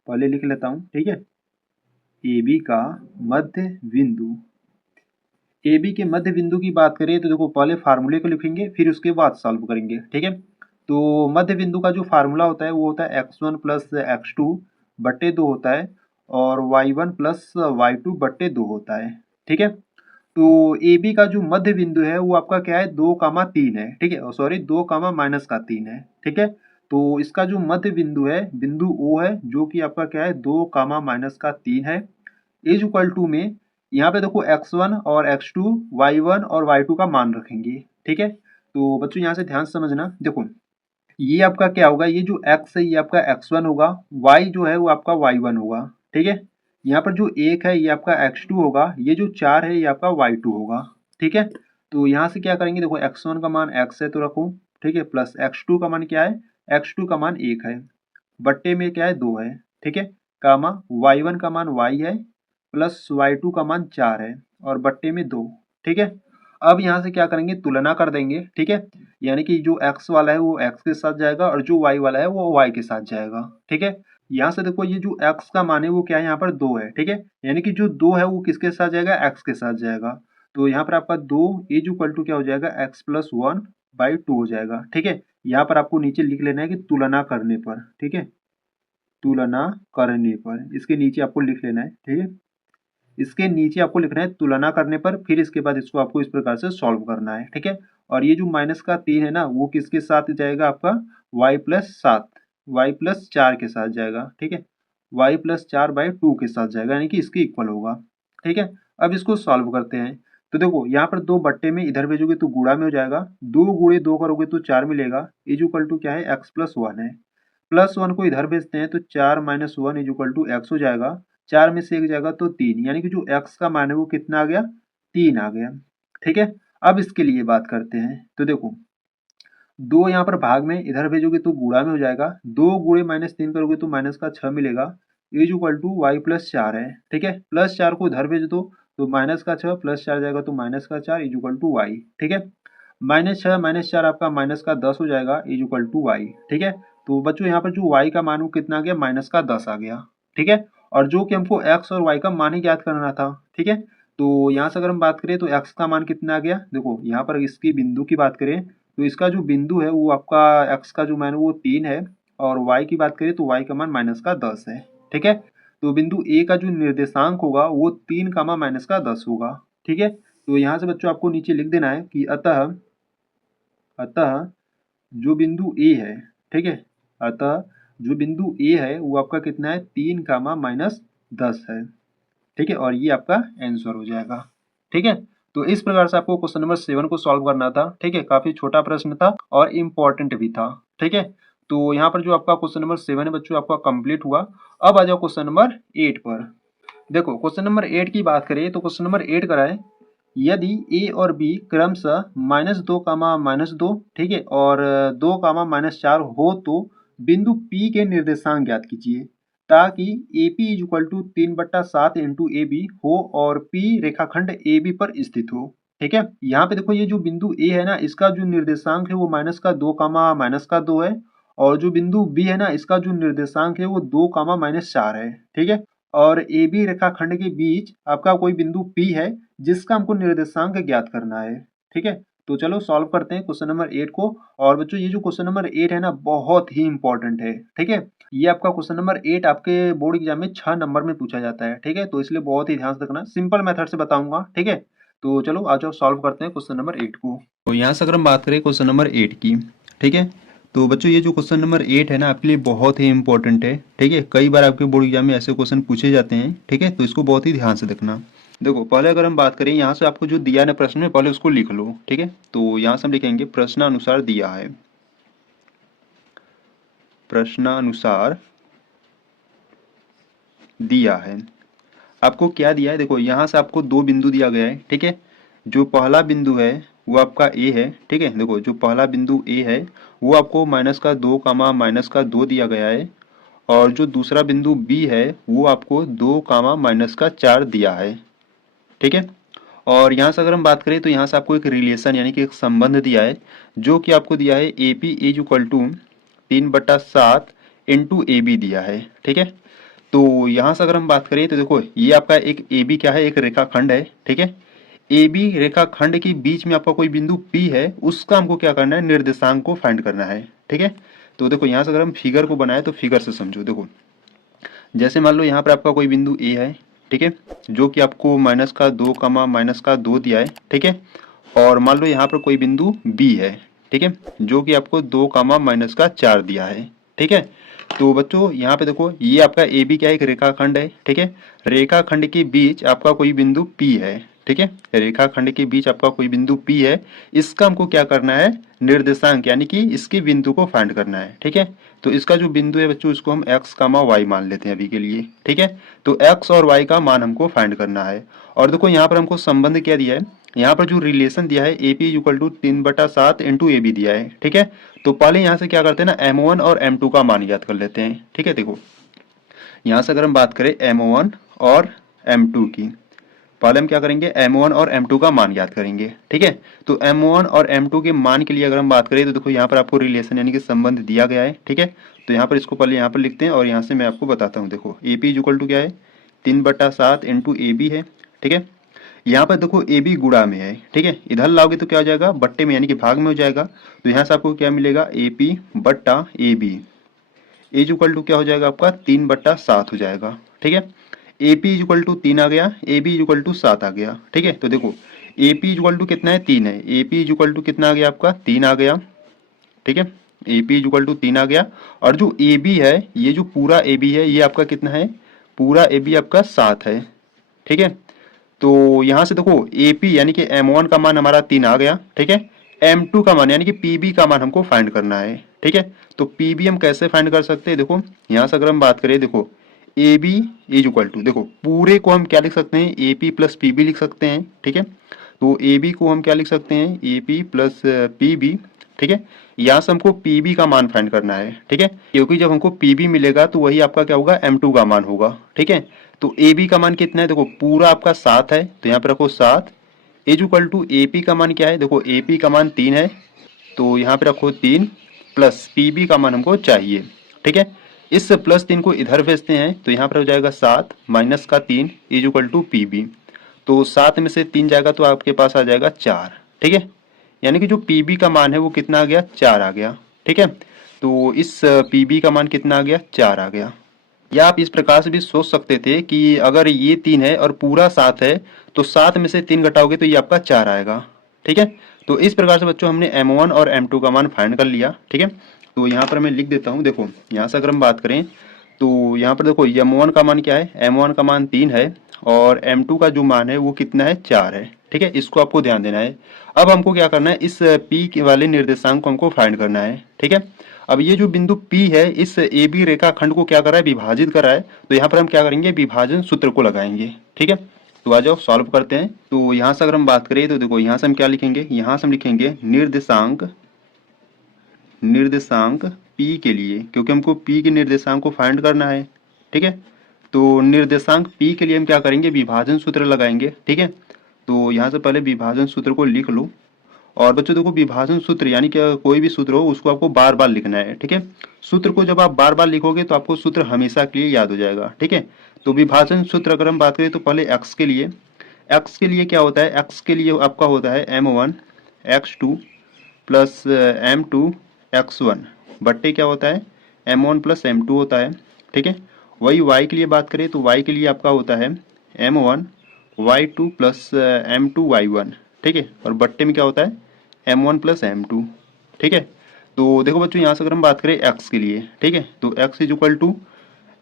पहले लिख लेता हूँ। ठीक है, ए बी का मध्य बिंदु, ए बी के मध्य बिंदु की बात करें तो देखो पहले फार्मूले को लिखेंगे फिर उसके बाद सॉल्व करेंगे। ठीक है, तो मध्य बिंदु का जो फार्मूला होता है वो होता है x1 + x2 बट्टे 2 होता है और y1 + y2 बट्टे 2 होता है। ठीक है, तो ए बी का जो मध्य बिंदु है वो आपका क्या है, 2, 3 है। ठीक है, सॉरी 2, -3 है। ठीक है, तो इसका जो मध्य बिंदु है, बिंदु O है, जो कि आपका क्या है 2 कामा माइनस का 3 है, इज इक्वल टू में यहाँ पे देखो x1 और x2, y1 और y2 का मान रखेंगे, ठीक है। तो बच्चों यहाँ से ध्यान से समझना, देखो ये आपका क्या होगा, ये जो x है ये आपका x1 होगा, y जो है वो आपका y1 होगा, ठीक है। यहाँ पर जो 1 है ये आपका x2 होगा, ये जो 4 है ये आपका y2 होगा, ठीक है। तो यहाँ से क्या करेंगे, देखो x1 का मान x है तो रखो, ठीक है, प्लस x2 का मान क्या है, x2 का मान 1 है, बट्टे में क्या है 2 है, ठीक है, कामा y1 का मान y है, प्लस y2 का मान 4 है, और बट्टे में 2, ठीक है। अब यहाँ से क्या करेंगे, तुलना कर देंगे, ठीक है, यानी कि जो x वाला है वो x के साथ जाएगा और जो y वाला है वो y के साथ जाएगा, ठीक है। यहाँ से देखो ये जो x का मान है वो क्या है, यहाँ पर 2 है, ठीक है, यानी कि जो 2 है वो किसके साथ जाएगा, x के साथ जाएगा। तो यहाँ पर आपका 2 इज इक्वल टू क्या हो जाएगा, x प्लस 1 बाई 2 हो जाएगा, ठीक है। यहाँ पर आपको नीचे लिख लेना है कि तुलना करने पर, ठीक है, तुलना करने पर, इसके नीचे आपको लिख लेना है, ठीक है, इसके नीचे आपको लिखना है तुलना करने पर, फिर इसके बाद इसको आपको इस प्रकार से सॉल्व करना है, ठीक है। और ये जो माइनस का 3 है ना वो किसके साथ जाएगा, आपका y प्लस 7, y प्लस 4 के साथ जाएगा, ठीक है, y प्लस 4 बाई 2 के साथ जाएगा, यानी कि इसके इक्वल होगा, ठीक है। अब इसको सॉल्व करते हैं, तो देखो यहाँ पर 2 बट्टे में इधर भेजोगे तो गुणा में हो जाएगा, 2 गुणे 2 करोगे तो 4 मिलेगा, इज इक्वल टू क्या है, x प्लस 1 है, प्लस 1 को इधर भेजते हैं तो 4 minus 1 is equal to x हो जाएगा, 4 में से 1 जाएगा तो 3, यानी कि जो x का मान है वो कितना आ गया, 3 आ गया, ठीक है। अब इसके लिए बात करते हैं, तो देखो 2 यहाँ पर भाग में इधर भेजोगे तो गुणा में हो जाएगा, 2 गुणे माइनस 3 करोगे तो माइनस का 6 मिलेगा, is equal to y plus 4 है, ठीक है, प्लस 4 को इधर भेज दो तो माइनस का 6 प्लस 4 जाएगा तो माइनस का 4 इज इक्वल टू y, ठीक है। -6 -4 आपका माइनस का 10 हो जाएगा, इज इक्वल टू y, ठीक है। तो बच्चों यहाँ पर जो y का मान वो कितना आ गया, माइनस का 10 आ गया, ठीक है। और जो कि हमको x और y का मान ही ज्ञात करना था, ठीक है। तो यहाँ से अगर हम बात करें तो x का मान कितना आ गया, देखो यहाँ पर इसकी बिंदु की बात करें तो इसका जो बिंदु है वो आपका x का जो मान है वो 3 है, और y की बात करें तो y का मान माइनस का 10 है, ठीक है। तो बिंदु A का जो निर्देशांक होगा वो 3 कामा माइनस का 10 होगा, ठीक है। तो यहाँ से बच्चों आपको नीचे लिख देना है कि अतः जो बिंदु A है, ठीक है, अतः जो बिंदु A है वो आपका कितना है, 3 कामा माइनस 10 है, ठीक है, और ये आपका आंसर हो जाएगा, ठीक है। तो इस प्रकार से आपको क्वेश्चन नंबर 7 को सॉल्व करना था, ठीक है, काफी छोटा प्रश्न था और इम्पोर्टेंट भी था, ठीक है। तो यहाँ पर जो आपका क्वेश्चन नंबर 7 है बच्चों आपका कंप्लीट हुआ। अब आ जाओ क्वेश्चन नंबर 8 पर। देखो क्वेश्चन नंबर 8 की बात करें तो क्वेश्चन नंबर 8 कराए, यदि a और b क्रमशः -2 कामा -2, ठीक है, और 2 कामा -4 हो तो बिंदु P के निर्देशांक ज्ञात कीजिए, ताकि AP is equal to 3/7 into A B हो और P रेखाखंड AB पर स्थित हो, ठीक है। यहाँ पे देखो ये जो बिंदु A है ना इसका जो निर्देशांक है वो -2 कामा -2 है, और जो बिंदु B है ना इसका जो निर्देशांक है वो 2 कामा -4 है, ठीक है। और AB रेखाखंड के बीच आपका कोई बिंदु P है जिसका हमको निर्देशांक ज्ञात करना है, ठीक है। तो चलो सॉल्व करते हैं क्वेश्चन नंबर 8 को। और बच्चों ये जो क्वेश्चन नंबर 8 है ना बहुत ही इंपॉर्टेंट है, ठीक है। ये आपका क्वेश्चन नंबर 8 आपके बोर्ड एग्जाम में 6 नंबर में पूछा जाता है, ठीक है, तो इसलिए बहुत ही ध्यान से रखना, सिंपल मेथड से बताऊंगा, ठीक है। तो चलो आ जाओ सॉल्व करते हैं क्वेश्चन नंबर 8 को। तो यहाँ से अगर हम बात करें क्वेश्चन नंबर 8 की, ठीक है, तो बच्चों ये जो क्वेश्चन नंबर 8 है ना आपके लिए बहुत ही इंपॉर्टेंट है, ठीक है, कई बार आपके बोर्ड एग्जाम में ऐसे क्वेश्चन पूछे जाते हैं, ठीक है, तो इसको बहुत ही ध्यान से देखना। देखो पहले अगर हम बात करें यहाँ से आपको जो दिया है प्रश्न में पहले उसको लिख लो, ठीक है। तो यहाँ से हम लिखेंगे प्रश्नानुसार दिया है, प्रश्नानुसार दिया है। आपको क्या दिया है, देखो यहाँ से आपको 2 बिंदु दिया गया है, ठीक है। जो पहला बिंदु है वो आपका A है, ठीक है, देखो जो पहला बिंदु A है वो आपको -2 कामा -2 दिया गया है, और जो दूसरा बिंदु B है वो आपको 2 कामा -4 दिया है, ठीक है। और यहाँ से अगर हम बात करें तो यहाँ से आपको एक रिलेशन यानी कि एक संबंध दिया है, जो कि आपको दिया है AP is equal to 3/7 into AB दिया है, ठीक है। तो यहाँ से अगर हम बात करें तो देखो ये आपका एक AB क्या है, एक रेखाखंड है, ठीक है। AB रेखाखंड के बीच में आपका कोई बिंदु P है, उसका हमको क्या करना है, निर्देशांक को फाइंड करना है, ठीक है। तो देखो यहाँ से अगर हम फिगर को बनाए तो फिगर से समझो, देखो जैसे मान लो यहाँ पर आपका कोई बिंदु A है, ठीक है, जो कि आपको -2 कामा -2 दिया है, ठीक है। और मान लो यहाँ पर कोई बिंदु B है, ठीक है, जो कि आपको 2 कामा माइनस का 4 दिया है। ठीक है, तो बच्चों यहाँ पे देखो ये आपका ए बी क्या है, एक रेखाखंड है। ठीक है, रेखाखंड के बीच आपका कोई बिंदु P है। ठीक है, रेखाखंड के बीच आपका कोई बिंदु P है, इसका हमको क्या करना है, निर्देशांक यानी कि इसके बिंदु को फाइंड करना है। ठीक है, तो इसका जो बिंदु है बच्चों इसको हम x कामा y मान लेते हैं अभी के लिए। ठीक है, तो x और y का मान हमको फाइंड करना है। और देखो यहाँ पर हमको संबंध क्या दिया है, यहाँ पर जो रिलेशन दिया है AP equal to 3/7 into A B दिया है। ठीक है, तो पहले यहाँ से क्या करते हैं ना, M1 और M2 का मान याद कर लेते हैं। ठीक है, देखो यहाँ से अगर हम बात करें M1 और M2 की, पहले हम क्या करेंगे, M1 और M2 का मान याद करेंगे। ठीक है, तो M1 और M2 के मान के लिए अगर हम बात करें तो देखो यहाँ पर आपको रिलेशन यानी कि संबंध दिया गया है। ठीक है, तो यहाँ पर इसको पहले यहाँ पर लिखते हैं और यहाँ से मैं आपको बताता हूँ। देखो AP इक्वल टू क्या है, 3/7 इंटू ए बी है। ठीक है, यहाँ पर देखो ए बी गुणा में है। ठीक है, इधर लाओगे तो क्या हो जाएगा, बट्टे में यानी कि भाग में हो जाएगा। तो यहाँ से आपको क्या मिलेगा, AP बट्टा A B is equal to क्या हो जाएगा आपका 3/7 हो जाएगा। ठीक है, AP इज इक्वल टू 3 आ गया, AB इज इक्वल टू 7 आ गया। ठीक है, तो देखो AP इज इक्वल टू कितना है, 3 है, AP इज इक्वल टू कितना आ गया आपका, 3 आ गया। ठीक है, AP इज इक्वल टू 3 आ गया। और जो AB है, ये जो पूरा AB है ये आपका कितना है, पूरा AB आपका 7 है। ठीक है, तो यहाँ से देखो AP यानी कि M1 का मान हमारा 3 आ गया। ठीक है, M2 का मान यानी कि PB का मान हमको फाइंड करना है। ठीक है, तो PB हम कैसे फाइंड कर सकते हैं, देखो यहाँ से अगर हम बात करें, देखो AB इज इक्वल टू, देखो पूरे को हम क्या लिख सकते हैं, AP प्लस PB लिख सकते हैं। ठीक है, तो AB को हम क्या लिख सकते हैं, AP प्लस PB। ठीक है, यहाँ से हमको PB का मान फाइंड करना है। ठीक है, क्योंकि जब हमको PB मिलेगा तो वही आपका क्या होगा, M2 का मान होगा। ठीक है, तो AB का मान कितना है, देखो पूरा आपका 7 है, तो यहाँ पे रखो 7 इज इक्वल टू AP का मान क्या है, देखो AP का मान 3 है, तो यहाँ पे रखो 3 प्लस PB का मान हमको चाहिए। ठीक है, इस प्लस 3 को इधर भेजते हैं तो यहाँ पर हो जाएगा 7 माइनस का 3 इज इक्वल टू PB। तो 7 में से 3 जाएगा तो आपके पास आ जाएगा 4। ठीक है, यानी कि जो PB का मान है वो कितना आ गया, 4 आ गया। ठीक है, तो इस PB का मान कितना आ गया, 4 आ गया। या आप इस प्रकार से भी सोच सकते थे कि अगर ये 3 है और पूरा 7 है तो 7 में से 3 घटाओगे तो ये आपका 4 आएगा। ठीक है, तो इस प्रकार से बच्चों हमने M1 और M2 का मान फाइंड कर लिया। ठीक है, तो यहाँ पर मैं लिख देता हूँ। देखो यहाँ से अगर हम बात करें तो यहाँ पर देखो M1 का मान क्या है, M1 का मान 3 है और M2 का जो मान है वो कितना है, 4 है। ठीक है, इसको आपको ध्यान देना है। अब हमको क्या करना है, इस P वाले निर्देशांक को हमको फाइंड करना है। ठीक है, अब ये जो बिंदु P है इस AB रेखाखंड को क्या कर रहा है, विभाजित कर रहा है। तो यहाँ पर हम क्या करेंगे, विभाजन सूत्र को लगाएंगे। ठीक है, तो आ जाओ सॉल्व करते हैं। तो यहाँ से अगर हम बात करें तो देखो यहाँ से हम क्या लिखेंगे, यहाँ से हम लिखेंगे निर्देशांक P के लिए, क्योंकि हमको P के निर्देशांक को फाइंड करना है। ठीक है, तो निर्देशांक P के लिए हम क्या करेंगे, विभाजन सूत्र लगाएंगे। ठीक है, तो यहाँ से पहले विभाजन सूत्र को लिख लो। और बच्चों देखो विभाजन सूत्र यानी कि कोई भी सूत्र हो उसको आपको बार बार लिखना है। ठीक है, सूत्र को जब आप बार बार लिखोगे तो आपको सूत्र हमेशा के लिए याद हो जाएगा। ठीक है, तो विभाजन सूत्र अगर हम बात करें तो पहले x के लिए क्या होता है, x के लिए आपका होता है M1 x2 plus M2 x1 बट्टे क्या होता है, M1 प्लस M2 होता है। ठीक है, वही y के लिए बात करें तो y के लिए आपका होता है M1 y2 plus M2 y1। ठीक है, और बट्टे में क्या होता है, M1 प्लस M2। ठीक है, तो देखो बच्चों यहाँ से अगर हम बात करें x के लिए, ठीक है, तो x is equal to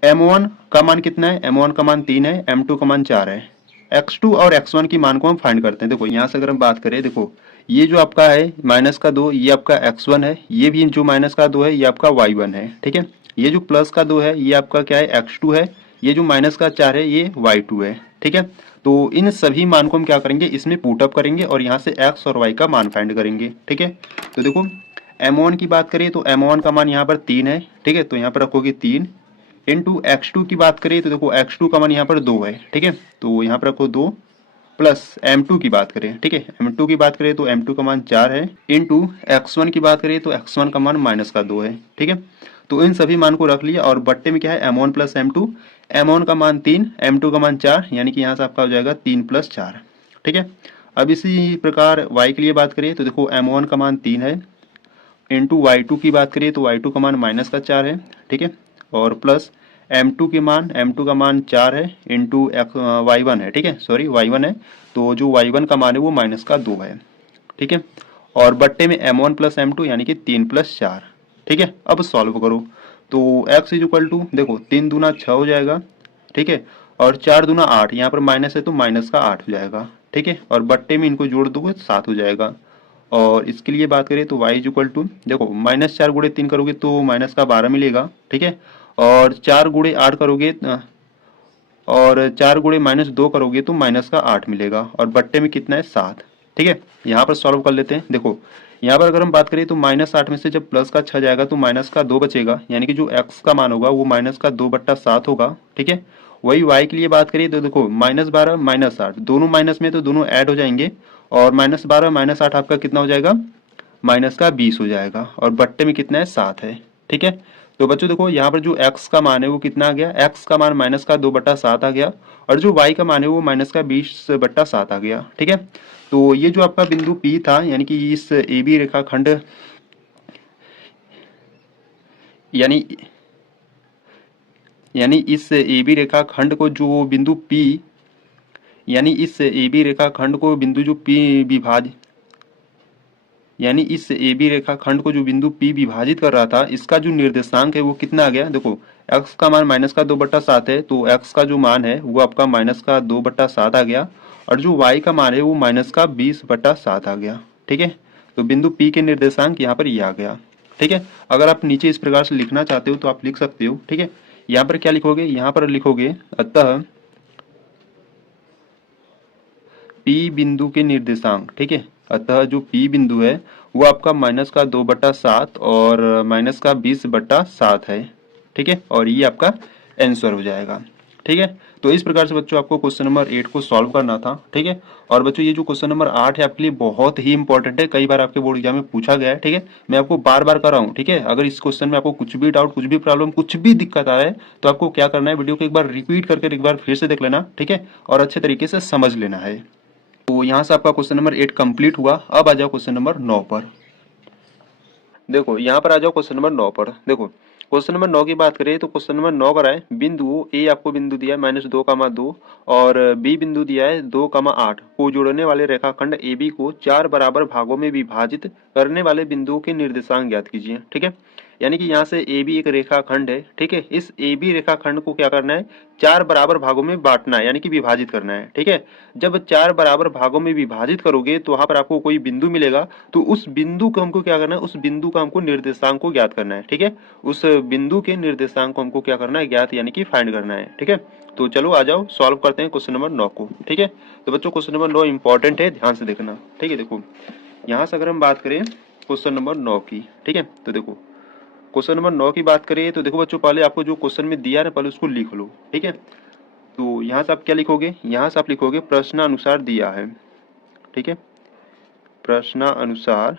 M1 का मान कितना है, M1 का मान 3 है, M2 का मान 4 है। x2 और x1 की मान को हम फाइंड करते हैं। देखो यहाँ से अगर हम बात करें, देखो ये जो आपका है माइनस का 2 ये आपका x1 है, ये भी जो माइनस का 2 है ये आपका y1 है। ठीक है, ये जो प्लस का 2 है ये आपका क्या है, x2 है, ये जो माइनस का 4 है ये y2 है। ठीक है, तो इन सभी मान को हम क्या करेंगे, इसमें पुट अप करेंगे और यहाँ से x और y का मान फाइंड करेंगे। ठीक है, तो देखो M1 की बात करें तो M1 का मान यहाँ पर 3 है। ठीक है, तो यहाँ पर रखोगे 3 इंटू x2 की बात करें तो देखो x2 का मान यहाँ पर 2 है। ठीक है, तो यहाँ पर रखो 2 प्लस M2 की बात करें, ठीक है, M2 की बात करें तो M2 का मान 4 है, इंटू x1 की बात करें तो x1 का मान माइनस का 2 है। ठीक है, तो इन सभी मान को रख लिया और बट्टे में क्या है, M1 प्लस M2, M1 का मान 3, M2 का मान 4, यानी कि यहाँ से आपका हो जाएगा 3 प्लस 4। ठीक है, अब इसी प्रकार y के लिए बात करें तो देखो M1 का मान 3 है, इंटू y2 की बात करें तो y2 का मान माइनस का 4 है। ठीक है, और प्लस M2 का मान 4 है, इंटू y1 है। ठीक है, सॉरी y1 है, तो जो y1 का मान है वो माइनस का 2 है। ठीक है, और बट्टे में m1 प्लस m2 यानी कि 3 प्लस 4। ठीक है, अब सॉल्व करो तो x इज इक्वल टू देखो 3 दूना 6 हो जाएगा। ठीक है, और 4 दूना 8, यहाँ पर माइनस है तो माइनस का 8 हो जाएगा। ठीक है, और बट्टे में इनको जोड़ दोगे 7 हो जाएगा। और इसके लिए बात करें तो y इज इक्वल टू देखो -4 गुणे 3 करोगे तो माइनस का 12 मिलेगा। ठीक है, और 4 गुणे 8 करोगे और 4 गुणे -2 करोगे तो माइनस का 8 मिलेगा। और बट्टे में कितना है 7। ठीक है, यहाँ पर सॉल्व कर लेते हैं। देखो यहाँ पर अगर हम बात करें तो -8 में से जब प्लस का 6 जाएगा तो माइनस का 2 बचेगा, यानी कि जो x का मान होगा वो माइनस का 2/7 होगा। ठीक है, वही y के लिए बात करिए तो देखो -12 -8 दोनों माइनस में तो दोनों ऐड हो जाएंगे, और -12 -8 आपका कितना हो जाएगा माइनस का 20 हो जाएगा। और बट्टे में कितना है 7 है। ठीक है, तो बच्चों देखो यहाँ पर जो x का मान है वो कितना आ गया, x का मान माइनस का 2/7 आ गया, और जो y का मान है वो माइनस का 20/7 आ गया। ठीक है, तो ये जो आपका बिंदु P था यानी कि इस AB रेखाखंड यानी यानी इस AB रेखाखंड को जो बिंदु P यानी इस AB रेखाखंड को बिंदु जो P विभाजित यानी इस AB रेखाखंड को जो बिंदु P विभाजित कर रहा था, इसका जो निर्देशांक है वो कितना आ गया, देखो x का मान माइनस का 2/7 है तो x का जो मान है वो आपका माइनस का 2/7 आ गया, और जो y का मान है वो माइनस का 20/7 आ गया। ठीक है, तो बिंदु P के निर्देशांक यहाँ पर ये आ गया। ठीक है, अगर आप नीचे इस प्रकार से लिखना चाहते हो तो आप लिख सकते हो। ठीक है, यहाँ पर क्या लिखोगे, यहाँ पर लिखोगे अतः P बिंदु के निर्देशांक। ठीक है, अतः जो P बिंदु है वो आपका माइनस का 2/7 और माइनस का 20/7 है। ठीक है, और ये आपका आंसर हो जाएगा। ठीक है, तो इस प्रकार से बच्चों आपको क्वेश्चन नंबर 8 को सॉल्व करना था। ठीक है, और बच्चों ये जो क्वेश्चन नंबर 8 है आपके लिए बहुत ही इंपॉर्टेंट है, कई बार आपके बोर्ड एग्जाम में पूछा गया है। ठीक है, मैं आपको बार बार कर रहा हूँ। ठीक है, अगर इस क्वेश्चन में आपको कुछ भी डाउट, कुछ भी प्रॉब्लम, कुछ भी दिक्कत आ रहा है तो आपको क्या करना है, वीडियो को एक बार रिपीट करके एक बार फिर से देख लेना। ठीक है, और अच्छे तरीके से समझ लेना है। तो यहाँ से आपका क्वेश्चन नंबर 8 कंप्लीट हुआ। अब आ जाओ क्वेश्चन नंबर 9 पर। देखो यहाँ पर आ जाओ क्वेश्चन नंबर 9 पर। देखो क्वेश्चन नंबर 9 की बात करें तो क्वेश्चन नंबर 9 कर है, बिंदु ए आपको बिंदु दिया है -2, और बी बिंदु दिया है 2, 8 को जोड़ने वाले रेखाखंड ए बी को 4 बराबर भागों में विभाजित करने वाले बिंदुओं के निर्देशांक ज्ञात कीजिए। ठीक है, यानी कि यहाँ से ए बी एक रेखाखंड है। ठीक है, इस ए बी रेखाखंड को क्या करना है, 4 बराबर भागों में बांटना है, यानी कि विभाजित करना है। ठीक है, जब 4 बराबर भागों में विभाजित करोगे तो वहां पर आपको कोई बिंदु मिलेगा, तो उस बिंदु को हमको क्या करना है, उस बिंदु का हमको निर्देशांक को ज्ञात करना है। ठीक है, उस बिंदु के निर्देशांक को हमको क्या करना है, ज्ञात यानी कि फाइंड करना है। ठीक है, तो चलो आ जाओ सॉल्व करते हैं क्वेश्चन नंबर 9 को। ठीक है, तो बच्चों क्वेश्चन नंबर 9 इंपॉर्टेंट है, ध्यान से देखना। ठीक है, देखो यहाँ से अगर हम बात करें क्वेश्चन नंबर 9 की, ठीक है, तो देखो क्वेश्चन नंबर 9 की बात करें तो देखो बच्चों पहले आपको जो क्वेश्चन में दिया है पहले उसको लिख लो। ठीक है, तो यहाँ से आप क्या लिखोगे, यहाँ से आप लिखोगे प्रश्नानुसार दिया है। ठीक है, प्रश्नानुसार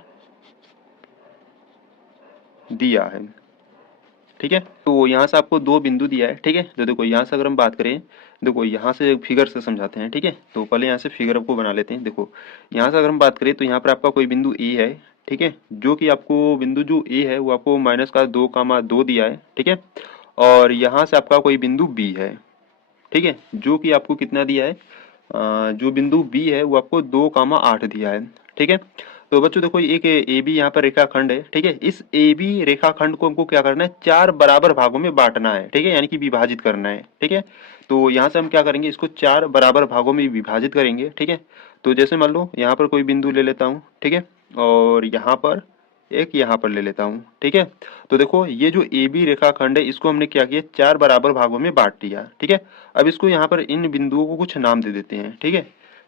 दिया है। ठीक है, तो यहाँ से आपको 2 बिंदु दिया है। ठीक है, तो देखो यहाँ से अगर हम बात करें, देखो यहाँ से फिगर से समझाते हैं। ठीक है, तो पहले यहाँ से फिगर आपको बना लेते हैं। देखो यहाँ से अगर हम बात करें तो यहाँ पर आपका कोई बिंदु ए है। ठीक है, जो कि आपको बिंदु जो ए है वो आपको -2, 2 दिया है। ठीक है, और यहाँ से आपका कोई बिंदु बी है। ठीक है, जो कि आपको कितना दिया है, जो बिंदु बी है वो आपको 2, 8 दिया है। ठीक है, तो बच्चों देखो एक ए बी यहाँ पर रेखाखंड है। ठीक है, इस ए बी रेखाखंड को हमको क्या करना है, 4 बराबर भागों में बांटना है। ठीक है, यानी कि विभाजित करना है। ठीक है, तो यहाँ से हम क्या करेंगे, इसको 4 बराबर भागों में विभाजित करेंगे। ठीक है, तो जैसे मान लो यहाँ पर कोई बिंदु ले लेता हूँ। ठीक है, और यहाँ पर एक यहाँ पर ले लेता हूँ। ठीक है, तो देखो ये जो ए बी रेखाखंड है इसको हमने क्या किया, 4 बराबर भागों में बांट दिया। ठीक है, अब इसको यहाँ पर इन बिंदुओं को कुछ नाम दे देते हैं। ठीक है,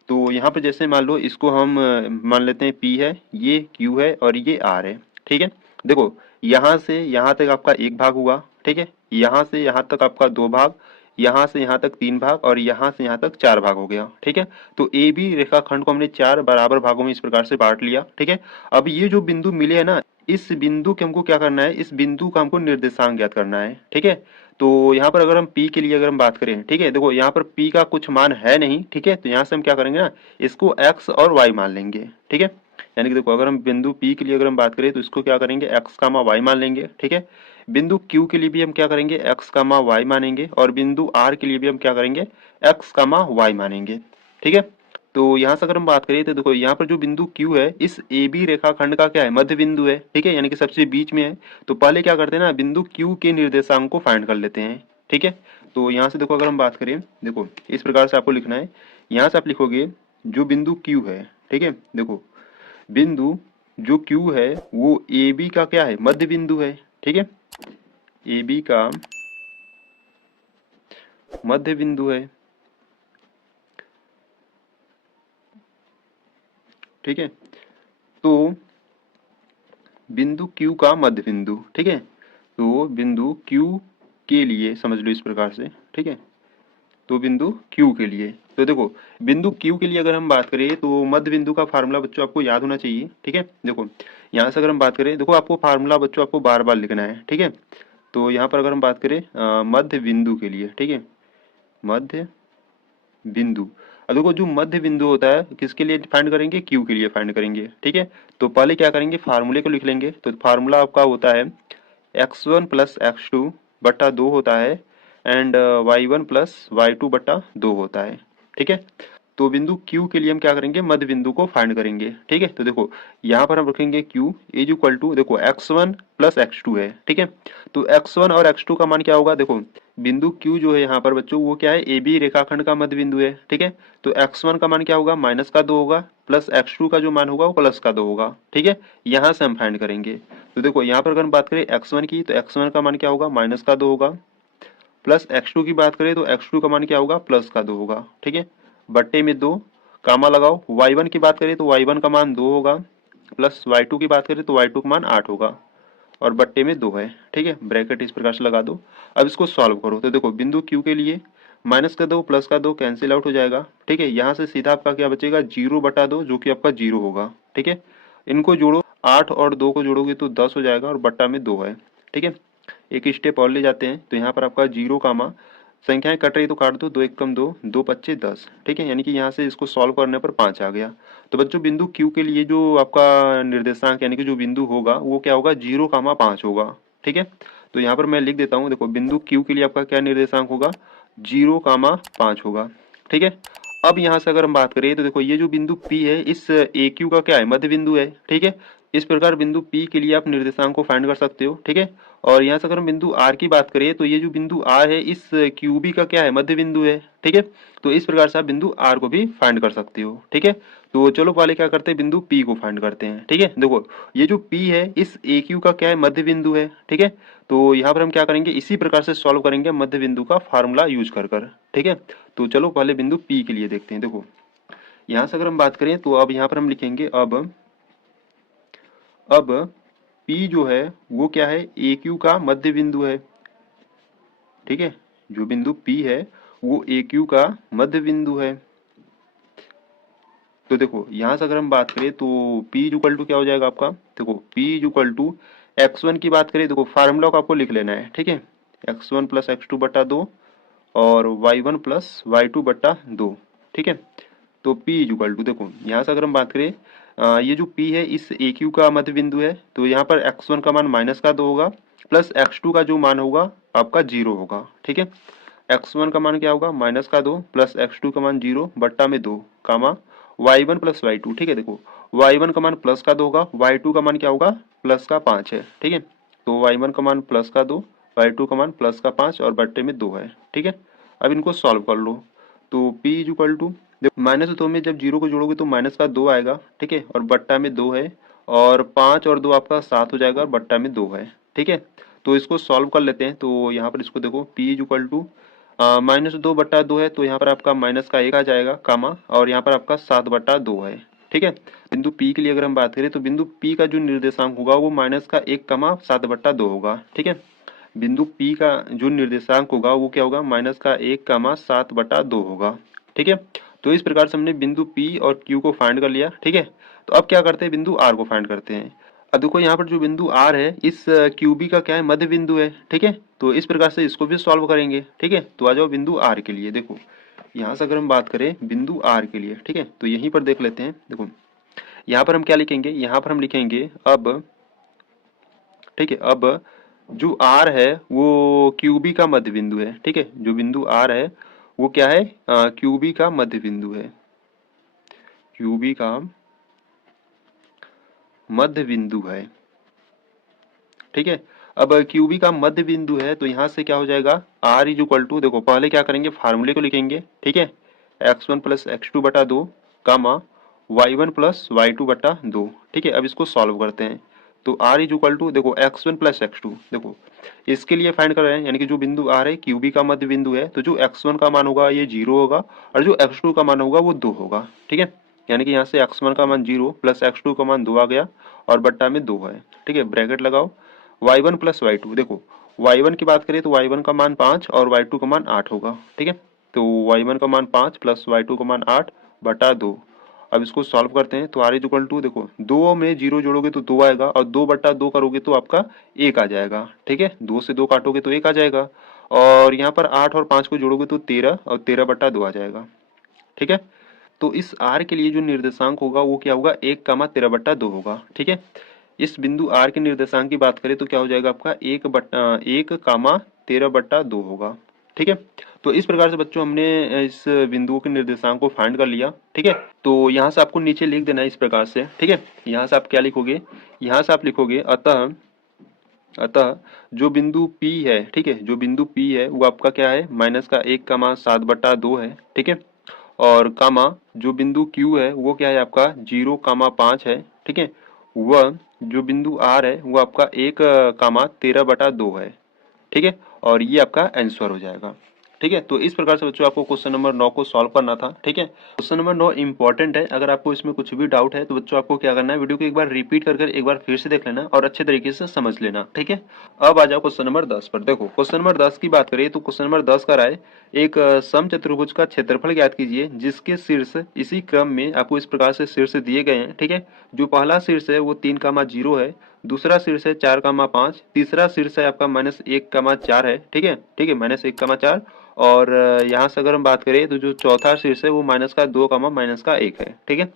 तो यहाँ पर जैसे मान लो इसको हम मान लेते हैं P है, ये Q है और ये R है। ठीक है, देखो यहाँ से यहाँ तक आपका 1 भाग हुआ। ठीक है, यहाँ से यहाँ तक आपका 2 भाग, यहाँ से यहाँ तक 3 भाग, और यहाँ से यहाँ तक 4 भाग हो गया। ठीक है, तो ए बी रेखाखंड को हमने 4 बराबर भागों में इस प्रकार से बांट लिया। ठीक है, अब ये जो बिंदु मिले है ना, इस बिंदु के हमको क्या करना है, इस बिंदु का हमको निर्देशांक ज्ञात करना है। ठीक है, तो यहाँ पर अगर हम P के लिए अगर हम बात करें, ठीक है, देखो यहाँ पर P का कुछ मान है नहीं। ठीक है, तो यहाँ से हम क्या करेंगे ना, इसको x और y मान लेंगे। ठीक है, यानी कि देखो अगर हम बिंदु P के लिए अगर हम बात करें तो इसको क्या करेंगे, x, y मान लेंगे। ठीक है, बिंदु Q के लिए भी हम क्या करेंगे, x, y मानेंगे, और बिंदु R के लिए भी हम क्या करेंगे, x, y मानेंगे। ठीक है, तो यहाँ से अगर हम बात करें तो देखो यहाँ पर जो बिंदु Q है इस AB रेखाखंड का क्या है, मध्य बिंदु है, ठीक है, यानी कि सबसे बीच में है। तो पहले क्या करते हैं ना, बिंदु Q के निर्देशांक को फाइंड कर लेते हैं, ठीक है। तो यहाँ से देखो अगर हम बात करें, देखो इस प्रकार से आपको लिखना है। यहाँ से आप लिखोगे जो बिंदु Q है, ठीक है, देखो बिंदु जो Q है वो AB का क्या है, मध्य बिंदु है, ठीक है, AB का मध्य बिंदु है, ठीक है। तो बिंदु Q का मध्य बिंदु, ठीक है, तो बिंदु Q के लिए समझ लो इस प्रकार से, ठीक है। तो बिंदु Q के लिए, तो देखो बिंदु Q के लिए अगर हम बात करें तो मध्य बिंदु का फार्मूला बच्चों आपको याद होना चाहिए, ठीक है। देखो यहाँ से अगर हम बात करें, देखो आपको फार्मूला बच्चों आपको बार बार लिखना है, ठीक है। तो यहाँ पर अगर हम बात करें मध्य बिंदु के लिए, ठीक है, मध्य बिंदु, अब देखो जो मध्य बिंदु होता है किसके लिए फाइंड करेंगे, Q के लिए फाइंड करेंगे, ठीक है। तो पहले क्या करेंगे, फार्मूले को लिख लेंगे। तो फार्मूला आपका होता है x1 प्लस x2 बट्टा 2 होता है एंड y1 प्लस y2 बट्टा 2 होता है, ठीक है। तो बिंदु Q के लिए हम क्या करेंगे, मध्य बिंदु को फाइंड करेंगे, ठीक है। तो देखो यहाँ पर हम रखेंगे Q इज इक्वल टू, देखो x1 प्लस x2 है, ठीक है। तो x1 और x2 का मान क्या होगा, देखो बिंदु Q जो है यहाँ पर बच्चों वो क्या है, AB रेखाखंड का मध्य बिंदु है, ठीक है। तो x1 का मान क्या होगा, माइनस का 2 होगा, प्लस x2 का जो मान होगा वो प्लस का 2 होगा, ठीक है। यहाँ से हम फाइंड करेंगे। तो देखो यहाँ पर अगर हम बात करें x1 की, तो x1 का मान क्या होगा, माइनस का 2 होगा, प्लस x2 की बात करें तो x2 का मान क्या होगा, प्लस का 2 होगा, ठीक है। बट्टे में 2, कामा लगाओ। y1 की बात करें तो y1 का मान 2 होगा, प्लस y2 की बात करें तो y2 का मान 8 होगा, और बट्टे में 2 है, ठीक है। ब्रैकेट इस प्रकार से लगा दो। अब इसको सॉल्व करो। तो देखो बिंदु Q के लिए माइनस का 2 प्लस का 2 कैंसिल आउट हो जाएगा, ठीक है। यहाँ से सीधा आपका क्या बचेगा, 0 बटा 2 जो कि आपका 0 होगा, ठीक है। इनको जोड़ो, 8 और 2 को जोड़ोगे तो 10 हो जाएगा, और बट्टा में 2 है, ठीक है। एक स्टेप और ले जाते हैं। तो यहाँ पर आपका 0 कामा संख्याएं कट रही तो काट दो, 2 एक कम 2, 2 पच्चे 10, ठीक है। यानी कि यहाँ से इसको सॉल्व करने पर 5 आ गया। तो बच्चों बिंदु Q के लिए जो आपका निर्देशांक यानी कि जो बिंदु होगा वो क्या होगा, 0 कामा 5 होगा, ठीक है। तो यहाँ पर मैं लिख देता हूँ, देखो बिंदु Q के लिए आपका क्या निर्देशांक होगा, 0 कामा 5 होगा, ठीक है। अब यहाँ से अगर हम बात करें तो देखो ये जो बिंदु P है इस AQ का क्या है, मध्य बिंदु है, ठीक है। इस प्रकार बिंदु P के लिए आप निर्देशांक को फाइंड कर सकते हो, ठीक है। और यहाँ से अगर हम बिंदु R की बात करें तो ये जो बिंदु R है इस QB का क्या है, मध्य बिंदु है, ठीक है। तो इस प्रकार से आप बिंदु R को भी फाइंड कर सकते हो, ठीक है। तो चलो पहले क्या करते हैं, बिंदु P को फाइंड करते हैं, ठीक है। देखो ये जो P है इस AQ का क्या है, मध्य बिंदु है, ठीक है। तो यहाँ पर हम क्या करेंगे, इसी प्रकार से सॉल्व करेंगे मध्य बिंदु का फार्मूला यूज कर, ठीक है। तो चलो पहले बिंदु P के लिए देखते हैं। देखो यहाँ से अगर हम बात करें तो अब यहाँ पर हम लिखेंगे, अब P जो है वो क्या है, AQ का मध्य बिंदु है, ठीक है। जो बिंदु P है वो AQ का मध्य बिंदु है। तो देखो यहाँ से अगर हम बात करें तो P इक्वल टू क्या हो जाएगा आपका, देखो P इक्वल टू x1 की बात करें, देखो फार्मूला को आपको लिख लेना है, ठीक है। x1 प्लस x2 बटा 2 और y1 प्लस y2 बटा 2, ठीक है। तो P इक्वल टू, देखो यहाँ से अगर हम बात करें ये जो P है इस AQ का मध्य बिंदु है, तो यहाँ पर x1 का मान माइनस का 2 होगा, प्लस x2 का जो मान होगा आपका 0 होगा, ठीक है। x1 का मान क्या होगा, माइनस का 2, प्लस x2 का मान 0 बट्टा में 2, कामा y1 प्लस y2, ठीक है। देखो y1 का मान प्लस का 2 होगा, y2 का मान क्या होगा, प्लस का 5 है, ठीक है। तो y1 का मान प्लस का 2, y2 का मान प्लस का 5 और बट्टे में 2 है, ठीक है। अब इनको सॉल्व कर लो। तो P इक्वल टू, देखो माइनस 2 में जब 0 को जोड़ोगे तो माइनस का 2 आएगा, ठीक है, और बट्टा में 2 है, और 5 और 2 आपका 7 हो जाएगा, और बट्टा में 2 है, ठीक है। तो इसको सॉल्व कर लेते हैं। तो यहाँ पर इसको देखो P इक्वल टू माइनस 2 बट्टा 2 है, तो यहाँ पर आपका माइनस का 1 आ जाएगा, कामा, और यहाँ पर आपका 7 बट्टा 2 है, ठीक है। बिंदु P के लिए अगर हम बात करें तो बिंदु P का जो निर्देशांक होगा वो माइनस का 1 कामा 7 बट्टा 2 होगा, ठीक है। बिंदु P का जो निर्देशांक होगा वो क्या होगा, माइनस का 1 कामा 7 बटा 2 होगा, ठीक है। तो इस प्रकार से हमने बिंदु P और Q को फाइंड कर लिया, ठीक है। तो अब क्या करते हैं, बिंदु R को फाइंड करते हैं। अब देखो यहाँ पर जो बिंदु R है इस QB का क्या है, मध्य बिंदु है, ठीक है। तो इस प्रकार से इसको भी सॉल्व करेंगे, ठीक है। तो आ जाओ बिंदु R के लिए। देखो यहाँ से अगर हम बात करें बिंदु R के लिए, ठीक है, तो यहीं पर देख लेते हैं। देखो यहाँ पर हम क्या लिखेंगे, यहाँ पर हम लिखेंगे अब, ठीक है, अब जो R है वो QB का मध्य बिंदु है, ठीक है। जो बिंदु R है वो क्या है, QB का मध्य बिंदु है, क्यूबी का मध्य बिंदु है। ठीक है, अब क्यूबी का मध्य बिंदु है तो यहाँ से क्या हो जाएगा, आर इज इक्वल टू, देखो पहले क्या करेंगे, फार्मूले को लिखेंगे। ठीक है, x1 प्लस x2 बटा 2 कामा y1 प्लस y2 बटा 2। ठीक है, अब इसको सॉल्व करते हैं तो r इज इक्वल टू, देखो x1 प्लस x2, देखो इसके लिए फाइंड कर रहे हैं, यानी कि जो बिंदु r है क्यूबी का मध्य बिंदु है, तो जो x1 का मान होगा ये 0 होगा और जो x2 का मान होगा वो 2 होगा। ठीक है, यानी कि यहाँ से x1 का मान 0 प्लस x2 का मान 2 आ गया और बट्टा में 2 है। ठीक है, ब्रैकेट लगाओ, y1 प्लस y2, देखो y1 की बात करें तो y1 का मान 5 और y2 का मान 8 होगा। ठीक है, तो y1 का मान 5 प्लस y2 का मान 8 बटा 2। अब इसको सॉल्व करते हैं तो r इज इक्वल टू, देखो 2 में 0 जोड़ोगे तो 2 आएगा और 2 बटा 2 करोगे तो आपका 1 आ जाएगा। ठीक है, 2 से 2 काटोगे तो 1 आ जाएगा और यहाँ पर 8 और 5 को जोड़ोगे तो 13 और 13 बटा 2 आ जाएगा। ठीक है, तो इस r के लिए जो निर्देशांक होगा वो क्या होगा, 1 कामा 13 बट्टा 2 होगा। ठीक है, इस बिंदु r के निर्देशांक की बात करें तो क्या हो जाएगा आपका 1 कामा 13 बट्टा 2 होगा। ठीक है, तो इस प्रकार से बच्चों हमने इस बिंदुओं के निर्देशांक को फाइंड कर लिया। ठीक है, तो यहाँ से आपको नीचे लिख देना है इस प्रकार से। ठीक है, यहाँ से आप क्या लिखोगे, यहाँ से आप लिखोगे अतः अतः जो बिंदु P है, ठीक है, जो बिंदु P है वो आपका क्या है, माइनस का 1 कामा 7 बट्टा 2 है। ठीक है, और कामा जो बिंदु Q है वो क्या है आपका 0 कामा 5 है। ठीक है, वह जो बिंदु R है वो आपका 1 कामा 13 बटा 2 है। ठीक है, और ये आपका आंसर हो जाएगा। ठीक है, तो इस प्रकार से बच्चों आपको क्वेश्चन नंबर 9 को सॉल्व करना था। ठीक है, क्वेश्चन नंबर 9 इंपॉर्टेंट है, अगर आपको इसमें कुछ भी डाउट है तो बच्चों आपको क्या करना है, वीडियो को एक बार रिपीट कर एक बार फिर से देख लेना और अच्छे तरीके से समझ लेना। ठीक है, अब आ जाओ क्वेश्चन नंबर 10 पर। देखो क्वेश्चन नंबर 10 की बात करें तो क्वेश्चन नंबर 10 का राय, एक समचतुर्भुज का क्षेत्रफल ज्ञात कीजिए जिसके शीर्ष इसी क्रम में आपको इस प्रकार से शीर्ष दिए गए हैं। ठीक है, जो पहला शीर्ष है वो 3,0 है, दूसरा शीर्ष है 4,5, तीसरा शीर्ष है आपका -1,4 है। ठीक है, ठीक है, -1,4 और यहाँ से अगर हम बात करें तो जो चौथा शीर्ष है वो -2, -1 है। ठीक है,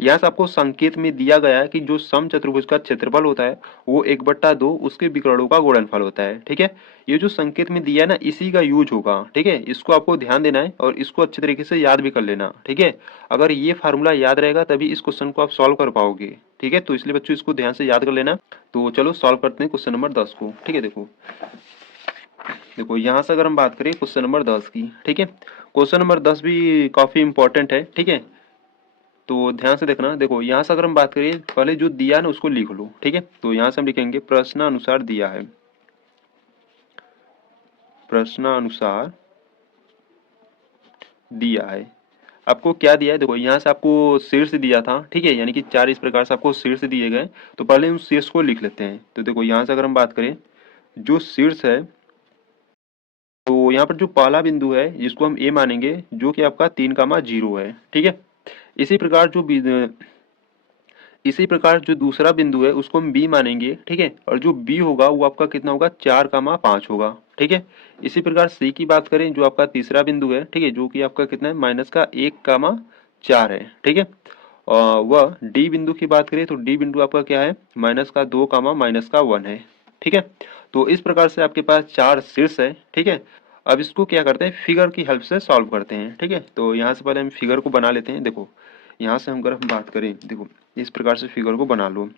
यहाँ से आपको संकेत में दिया गया है कि जो समचतुर्भुज का क्षेत्रफल होता है वो 1/2 उसके विकर्णों का गुणनफल होता है। ठीक है, ये जो संकेत में दिया है ना इसी का यूज होगा। ठीक है, इसको आपको ध्यान देना है और इसको अच्छे तरीके से याद भी कर लेना। ठीक है, अगर ये फार्मूला याद रहेगा तभी इस क्वेश्चन को आप सॉल्व कर पाओगे। ठीक है, तो इसलिए बच्चों इसको ध्यान से याद कर लेना। तो चलो सॉल्व करते हैं क्वेश्चन नंबर 10 को। ठीक है, देखो देखो यहाँ से अगर हम बात करें क्वेश्चन नंबर 10 की, ठीक है, क्वेश्चन नंबर 10 भी काफी इंपॉर्टेंट है। ठीक है, तो ध्यान से देखना। देखो यहाँ से अगर हम बात करें, पहले जो दिया ना उसको लिख लो। ठीक है, तो यहाँ से हम लिखेंगे प्रश्नानुसार दिया है, प्रश्नानुसार दिया है। आपको क्या दिया है, देखो यहाँ से आपको शीर्ष दिया था। ठीक है, यानी कि 4 इस प्रकार से आपको शीर्ष दिए गए, तो पहले उस शीर्ष को लिख लेते हैं। तो देखो यहाँ से अगर हम बात करें, जो शीर्ष है तो यहाँ पर जो पहला बिंदु है जिसको हम ए मानेंगे जो कि आपका 3,0 है। ठीक है, इसी प्रकार जो दूसरा बिंदु है उसको हम बी मानेंगे। ठीक है, और जो बी होगा वो आपका कितना होगा, 4,5 होगा। ठीक है, इसी प्रकार सी की बात करें जो आपका तीसरा बिंदु है, ठीक है, जो कि आपका कितना है, -1,4 है। ठीक है, वह डी बिंदु की बात करें तो डी बिंदु आपका क्या है, -2, -1 है। ठीक है, तो इस प्रकार से आपके पास 4 शीर्ष है। ठीक है, अब इसको क्या करते हैं, फिगर की हेल्प से सॉल्व करते हैं। ठीक है, तो यहाँ से पहले हम फिगर को बना लेते हैं। देखो यहाँ से हम अगर हम बात करें, देखो इस प्रकार से फिगर को बना लो।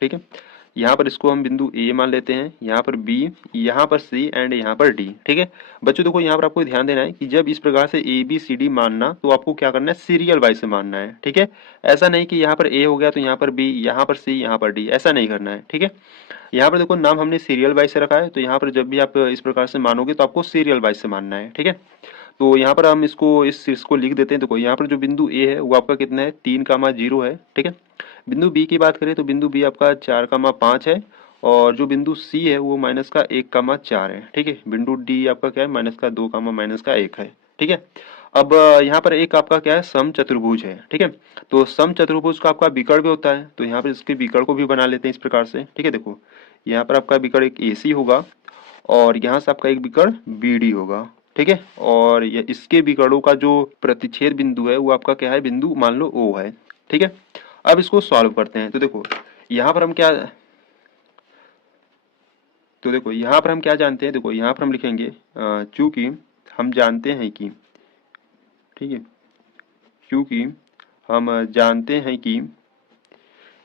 ठीक है, यहाँ पर इसको हम बिंदु ए मान लेते हैं, यहाँ पर बी, यहाँ पर सी एंड यहाँ पर डी। ठीक है, बच्चों देखो यहाँ पर आपको ध्यान देना है कि जब इस प्रकार से ए बी सी डी मानना तो आपको क्या करना है, सीरियल वाइज से मानना है। ठीक है, ऐसा नहीं कि यहाँ पर ए हो गया तो यहाँ पर बी, यहाँ पर सी, यहाँ पर डी, ऐसा नहीं करना है। ठीक है, यहाँ पर देखो नाम हमने सीरियल वाइज से रखा है, तो यहाँ पर जब भी आप इस प्रकार से मानोगे तो आपको सीरियल वाइज से मानना है। ठीक है, तो यहाँ पर हम इसको इस शीर्ष को लिख देते हैं। देखो यहाँ पर जो बिंदु ए है वो आपका कितना है, 3,0 है। ठीक है, बिंदु बी की बात करें तो बिंदु बी आपका 4,5 है और जो बिंदु सी है वो -1,4 है। ठीक है, बिंदु डी आपका क्या है, -2, -1 है। ठीक है, अब यहाँ पर एक आपका क्या है, समचतुर्भुज है। ठीक है, तो समचतुर्भुज का आपका विकर्ण भी होता है, तो यहाँ पर इसके विकर्ण को भी बना लेते हैं इस प्रकार से। ठीक है, देखो यहाँ पर आपका विकर्ण एक AC होगा और यहाँ से आपका एक विकर्ण BD होगा। ठीक है, और ये इसके विकर्णों का जो प्रतिच्छेद बिंदु है वो आपका क्या है, बिंदु मान लो O है। ठीक है, अब इसको सॉल्व करते हैं। तो देखो यहाँ पर हम क्या, तो देखो यहाँ पर हम क्या जानते हैं, देखो यहाँ पर हम लिखेंगे चूंकि हम जानते हैं कि, ठीक है, क्योंकि हम जानते हैं कि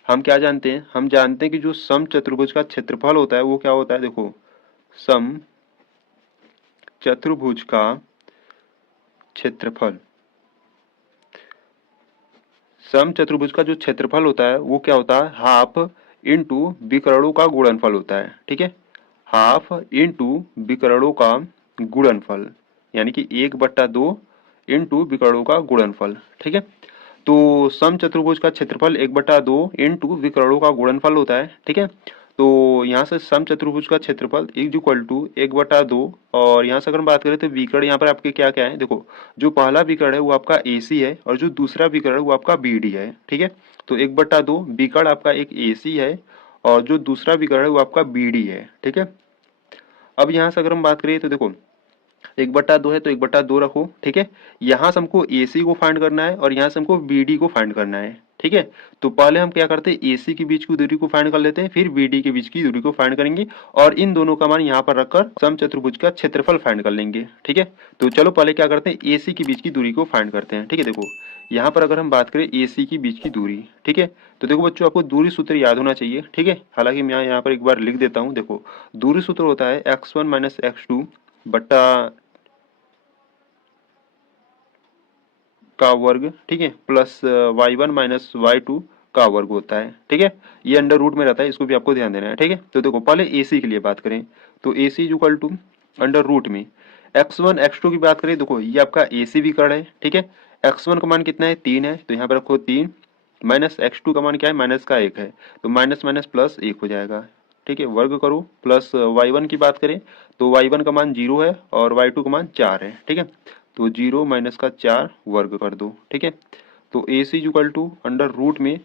हम क्या जानते हैं, हम जानते हैं कि जो सम चतुर्भुज का क्षेत्रफल होता है वो क्या होता है, देखो सम चतुर्भुज का क्षेत्रफल, सम चतुर्भुज का जो क्षेत्रफल होता है वो क्या होता है, हाफ इंटू विकर्णों का गुणनफल होता है। ठीक है, हाफ इंटू विकर्णों का गुणनफल, यानी कि 1/2 इंटू विकर्णों का गुणनफल। ठीक है, तो सम चतुर्भुज का क्षेत्रफल 1/2 इंटू विकर्णों का गुणनफल होता है। ठीक है, तो यहाँ से सम चतुर्भुज का क्षेत्रफल इज इक्वल टू 1/2, और यहाँ से अगर हम बात करें तो विकर्ण यहाँ पर आपके क्या क्या है, देखो जो पहला विकर्ण है वो आपका AC है और जो दूसरा विकर्ण है वो आपका BD है। ठीक है, तो 1/2 विकर्ण आपका एक AC है और जो दूसरा विकर्ण है वो आपका BD है। ठीक है, अब यहाँ से अगर हम बात करें तो देखो 1/2 है तो 1/2 रखो। ठीक है, यहाँ से हमको AC को फाइंड करना है और यहाँ से हमको BD को फाइंड करना है। ठीक है, तो पहले हम क्या करते हैं, AC के बीच की दूरी को फाइंड कर लेते हैं, फिर BD के बीच की दूरी को फाइंड करेंगे और इन दोनों का मान यहाँ पर रखकर समचतुर्भुज का क्षेत्रफल फाइंड कर लेंगे। ठीक है, तो चलो पहले क्या करते हैं, AC के बीच की दूरी को फाइंड करते हैं। ठीक है, देखो यहाँ पर अगर हम बात करें AC की बीच की दूरी, ठीक है, तो देखो बच्चों आपको दूरी सूत्र याद होना चाहिए। ठीक है, हालांकि मैं यहाँ पर एक बार लिख देता हूँ। देखो दूरी सूत्र होता है x1 - x2 बट्टा का वर्ग, ठीक है, प्लस y1 - y2 का वर्ग होता है। ठीक है, ये अंडर रूट में रहता है, इसको भी आपको ध्यान देना है। ठीक है, तो देखो पहले AC के लिए बात करें तो AC equal to under root में x1 x2 की बात करें, देखो ये आपका AC विकर्ण है। ठीक है, x1 का मान कितना है, 3 है, तो यहाँ पर रखो 3, माइनस x2 का मान क्या है, माइनस का 1 है, तो माइनस माइनस प्लस 1 हो जाएगा। ठीक है, वर्ग करो, प्लस y1 की बात करें तो y1 का मान 0 है और y2 का मान 4 है। ठीक है, तो 0 माइनस का 4 वर्ग कर दो। ठीक है, तो AC equal to under root में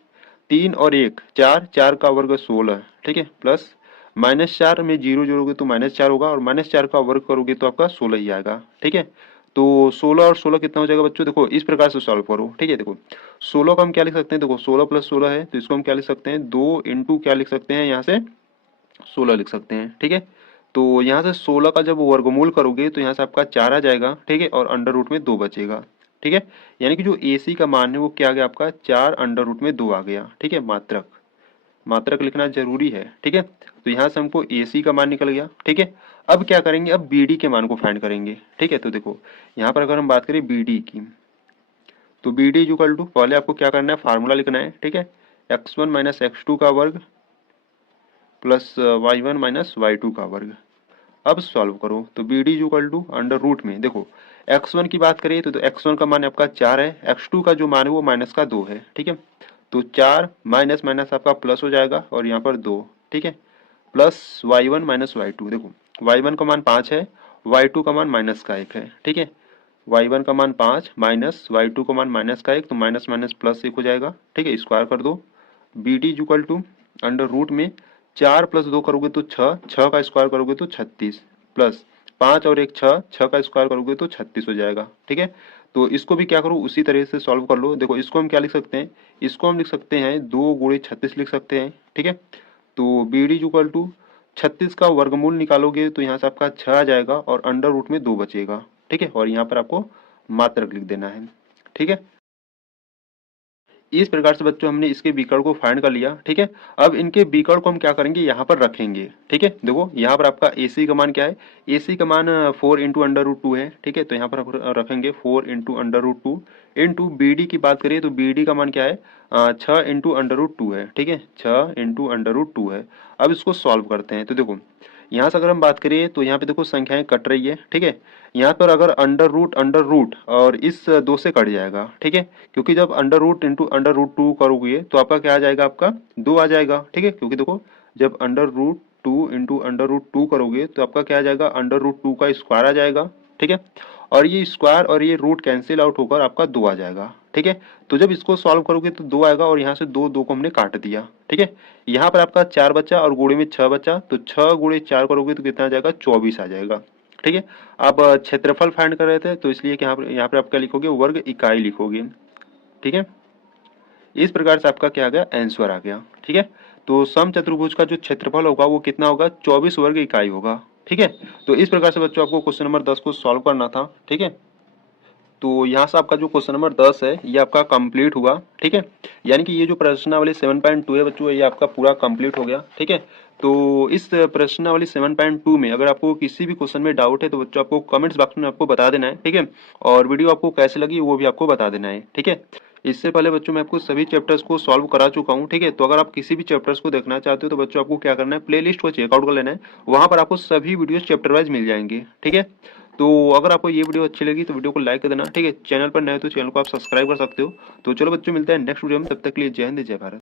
3 और 1 4, 4 का वर्ग 16। ठीक है, प्लस -4 में 0 जोड़ोगे तो -4 होगा और -4 का वर्ग करोगे तो आपका 16 ही आएगा। ठीक है, तो 16 और 16 कितना हो जाएगा बच्चों, देखो इस प्रकार से सॉल्व करो। ठीक है, देखो 16 को हम क्या लिख सकते हैं, देखो 16 + 16 है तो इसको हम क्या लिख सकते हैं, 2 इंटू क्या लिख सकते हैं, यहाँ से 16 लिख सकते हैं। ठीक है, तो यहाँ से 16 का जब वर्गमूल करोगे तो यहाँ से आपका 4 आ जाएगा। ठीक है, और अंडर रूट में 2 बचेगा। ठीक है, यानी कि जो AC का मान है वो क्या आ गया आपका, 4 अंडर रूट में 2 आ गया। ठीक है, मात्रक, मात्रक लिखना जरूरी है। ठीक है, तो यहाँ से हमको AC का मान निकल गया। ठीक है, अब क्या करेंगे, अब BD के मान को फाइंड करेंगे। ठीक है, तो देखो यहाँ पर अगर हम बात करें BD की तो BD इक्वल टू, पहले आपको क्या करना है, फार्मूला लिखना है। ठीक है, x1 - x2 का वर्ग प्लस y1 - y2 का वर्ग। अब सॉल्व करो तो BD equal to under root में, देखो x1 की बात करें तो x1 का मान आपका 4 है, x2 का जो मान है वो माइनस का 2 है। ठीक है, तो 4 माइनस माइनस आपका प्लस हो जाएगा और यहाँ पर 2। ठीक है, प्लस y1 - y2, देखो y1 का मान 5 है, y2 का मान माइनस का 1 है। ठीक है, y1 का मान 5 माइनस y2 का मान माइनस का 1, तो माइनस माइनस प्लस 1 हो जाएगा। ठीक है, स्क्वायर कर दो, BD equal to under root में 4 + 2 करोगे तो 6, 6 का स्क्वायर करोगे तो 36, प्लस 5 और 1 6, 6 का स्क्वायर करोगे तो 36 हो जाएगा। ठीक है, तो इसको भी क्या करो, उसी तरह से सॉल्व कर लो। देखो इसको हम क्या लिख सकते हैं, इसको हम लिख सकते हैं 2 × 36 लिख सकते हैं। ठीक है, तो BD इक्वल टू 36 का वर्गमूल निकालोगे तो यहाँ से आपका 6 आ जाएगा और अंडर रूट में 2 बचेगा। ठीक है, और यहाँ पर आपको मात्रक लिख देना है। ठीक है, इस प्रकार से बच्चों हमने इसके विकर्ण को फाइंड कर लिया। ठीक है, अब इनके विकर्ण को हम क्या करेंगे, यहाँ पर रखेंगे। ठीक है, देखो यहाँ पर आपका AC का मान क्या है, AC का मान 4 × √2 है। ठीक है, तो यहाँ पर आप रखेंगे 4 × √2 इंटू BD की बात करिए तो BD का मान क्या है, 6 × √2 है। ठीक है, 6 × √2 है। अब इसको सॉल्व करते हैं तो देखो यहाँ से अगर हम बात करें तो यहाँ पे देखो संख्याएं कट रही है। ठीक है, यहाँ पर अगर अंडर रूट और इस 2 से कट जाएगा। ठीक है, क्योंकि जब अंडर रूट इंटू √2 करोगे तो आपका क्या आ जाएगा, आपका 2 आ जाएगा। ठीक है, क्योंकि देखो जब √2 इंटू √2 करोगे तो आपका क्या आ जाएगा, √2 का स्क्वायर आ जाएगा। ठीक है, और ये स्क्वायर और ये रूट कैंसिल आउट होकर आपका 2 आ जाएगा। ठीक है, तो जब इसको सॉल्व करोगे तो 2 आएगा और यहाँ से 2 2 को हमने काट दिया। ठीक है, यहाँ पर आपका 4 बचा और गुणे में 6 बचा, तो 6 × 4 करोगे तो कितना आ जाएगा, 24 आ जाएगा। ठीक है, आप क्षेत्रफल फाइंड कर रहे थे तो इसलिए कि यहाँ पर आप क्या लिखोगे, वर्ग इकाई लिखोगे। ठीक है, इस प्रकार से आपका क्या आ गया, आंसर आ गया। ठीक है, तो सम चतुर्भुज का जो क्षेत्रफल होगा वो कितना होगा, 24 वर्ग इकाई होगा। ठीक है, तो इस प्रकार से बच्चों आपको क्वेश्चन नंबर 10 को सॉल्व करना था। ठीक है, तो यहाँ से आपका जो क्वेश्चन नंबर 10 है ये आपका कंप्लीट हुआ, ठीक है। यानी कि ये जो प्रश्नावली 7.2 है बच्चों, ये आपका पूरा कंप्लीट हो गया, ठीक है। तो इस प्रश्नावली 7.2 में अगर आपको किसी भी क्वेश्चन में डाउट है तो बच्चों आपको कमेंट्स बॉक्स में आपको बता देना है, ठीक है। और वीडियो आपको कैसे लगी वो भी आपको बता देना है, ठीक है। इससे पहले बच्चों मैं आपको सभी चैप्टर्स को सॉल्व करा चुका हूँ, ठीक है। तो अगर आप किसी भी चैप्टर्स को देखना चाहते हो तो बच्चों आपको क्या करना है, प्लेलिस्ट को चेकआउट कर लेना है, वहां पर आपको सभी वीडियोस चैप्टर वाइज मिल जाएंगे, ठीक है। तो अगर आपको ये वीडियो अच्छी लगी तो वीडियो को लाइक कर देना, ठीक है। चैनल पर नए हो तो चैनल को आप सब्सक्राइब कर सकते हो। तो चलो बच्चों, मिलते हैं नेक्स्ट वीडियो में, तब तक के लिए जय हिंद जय भारत।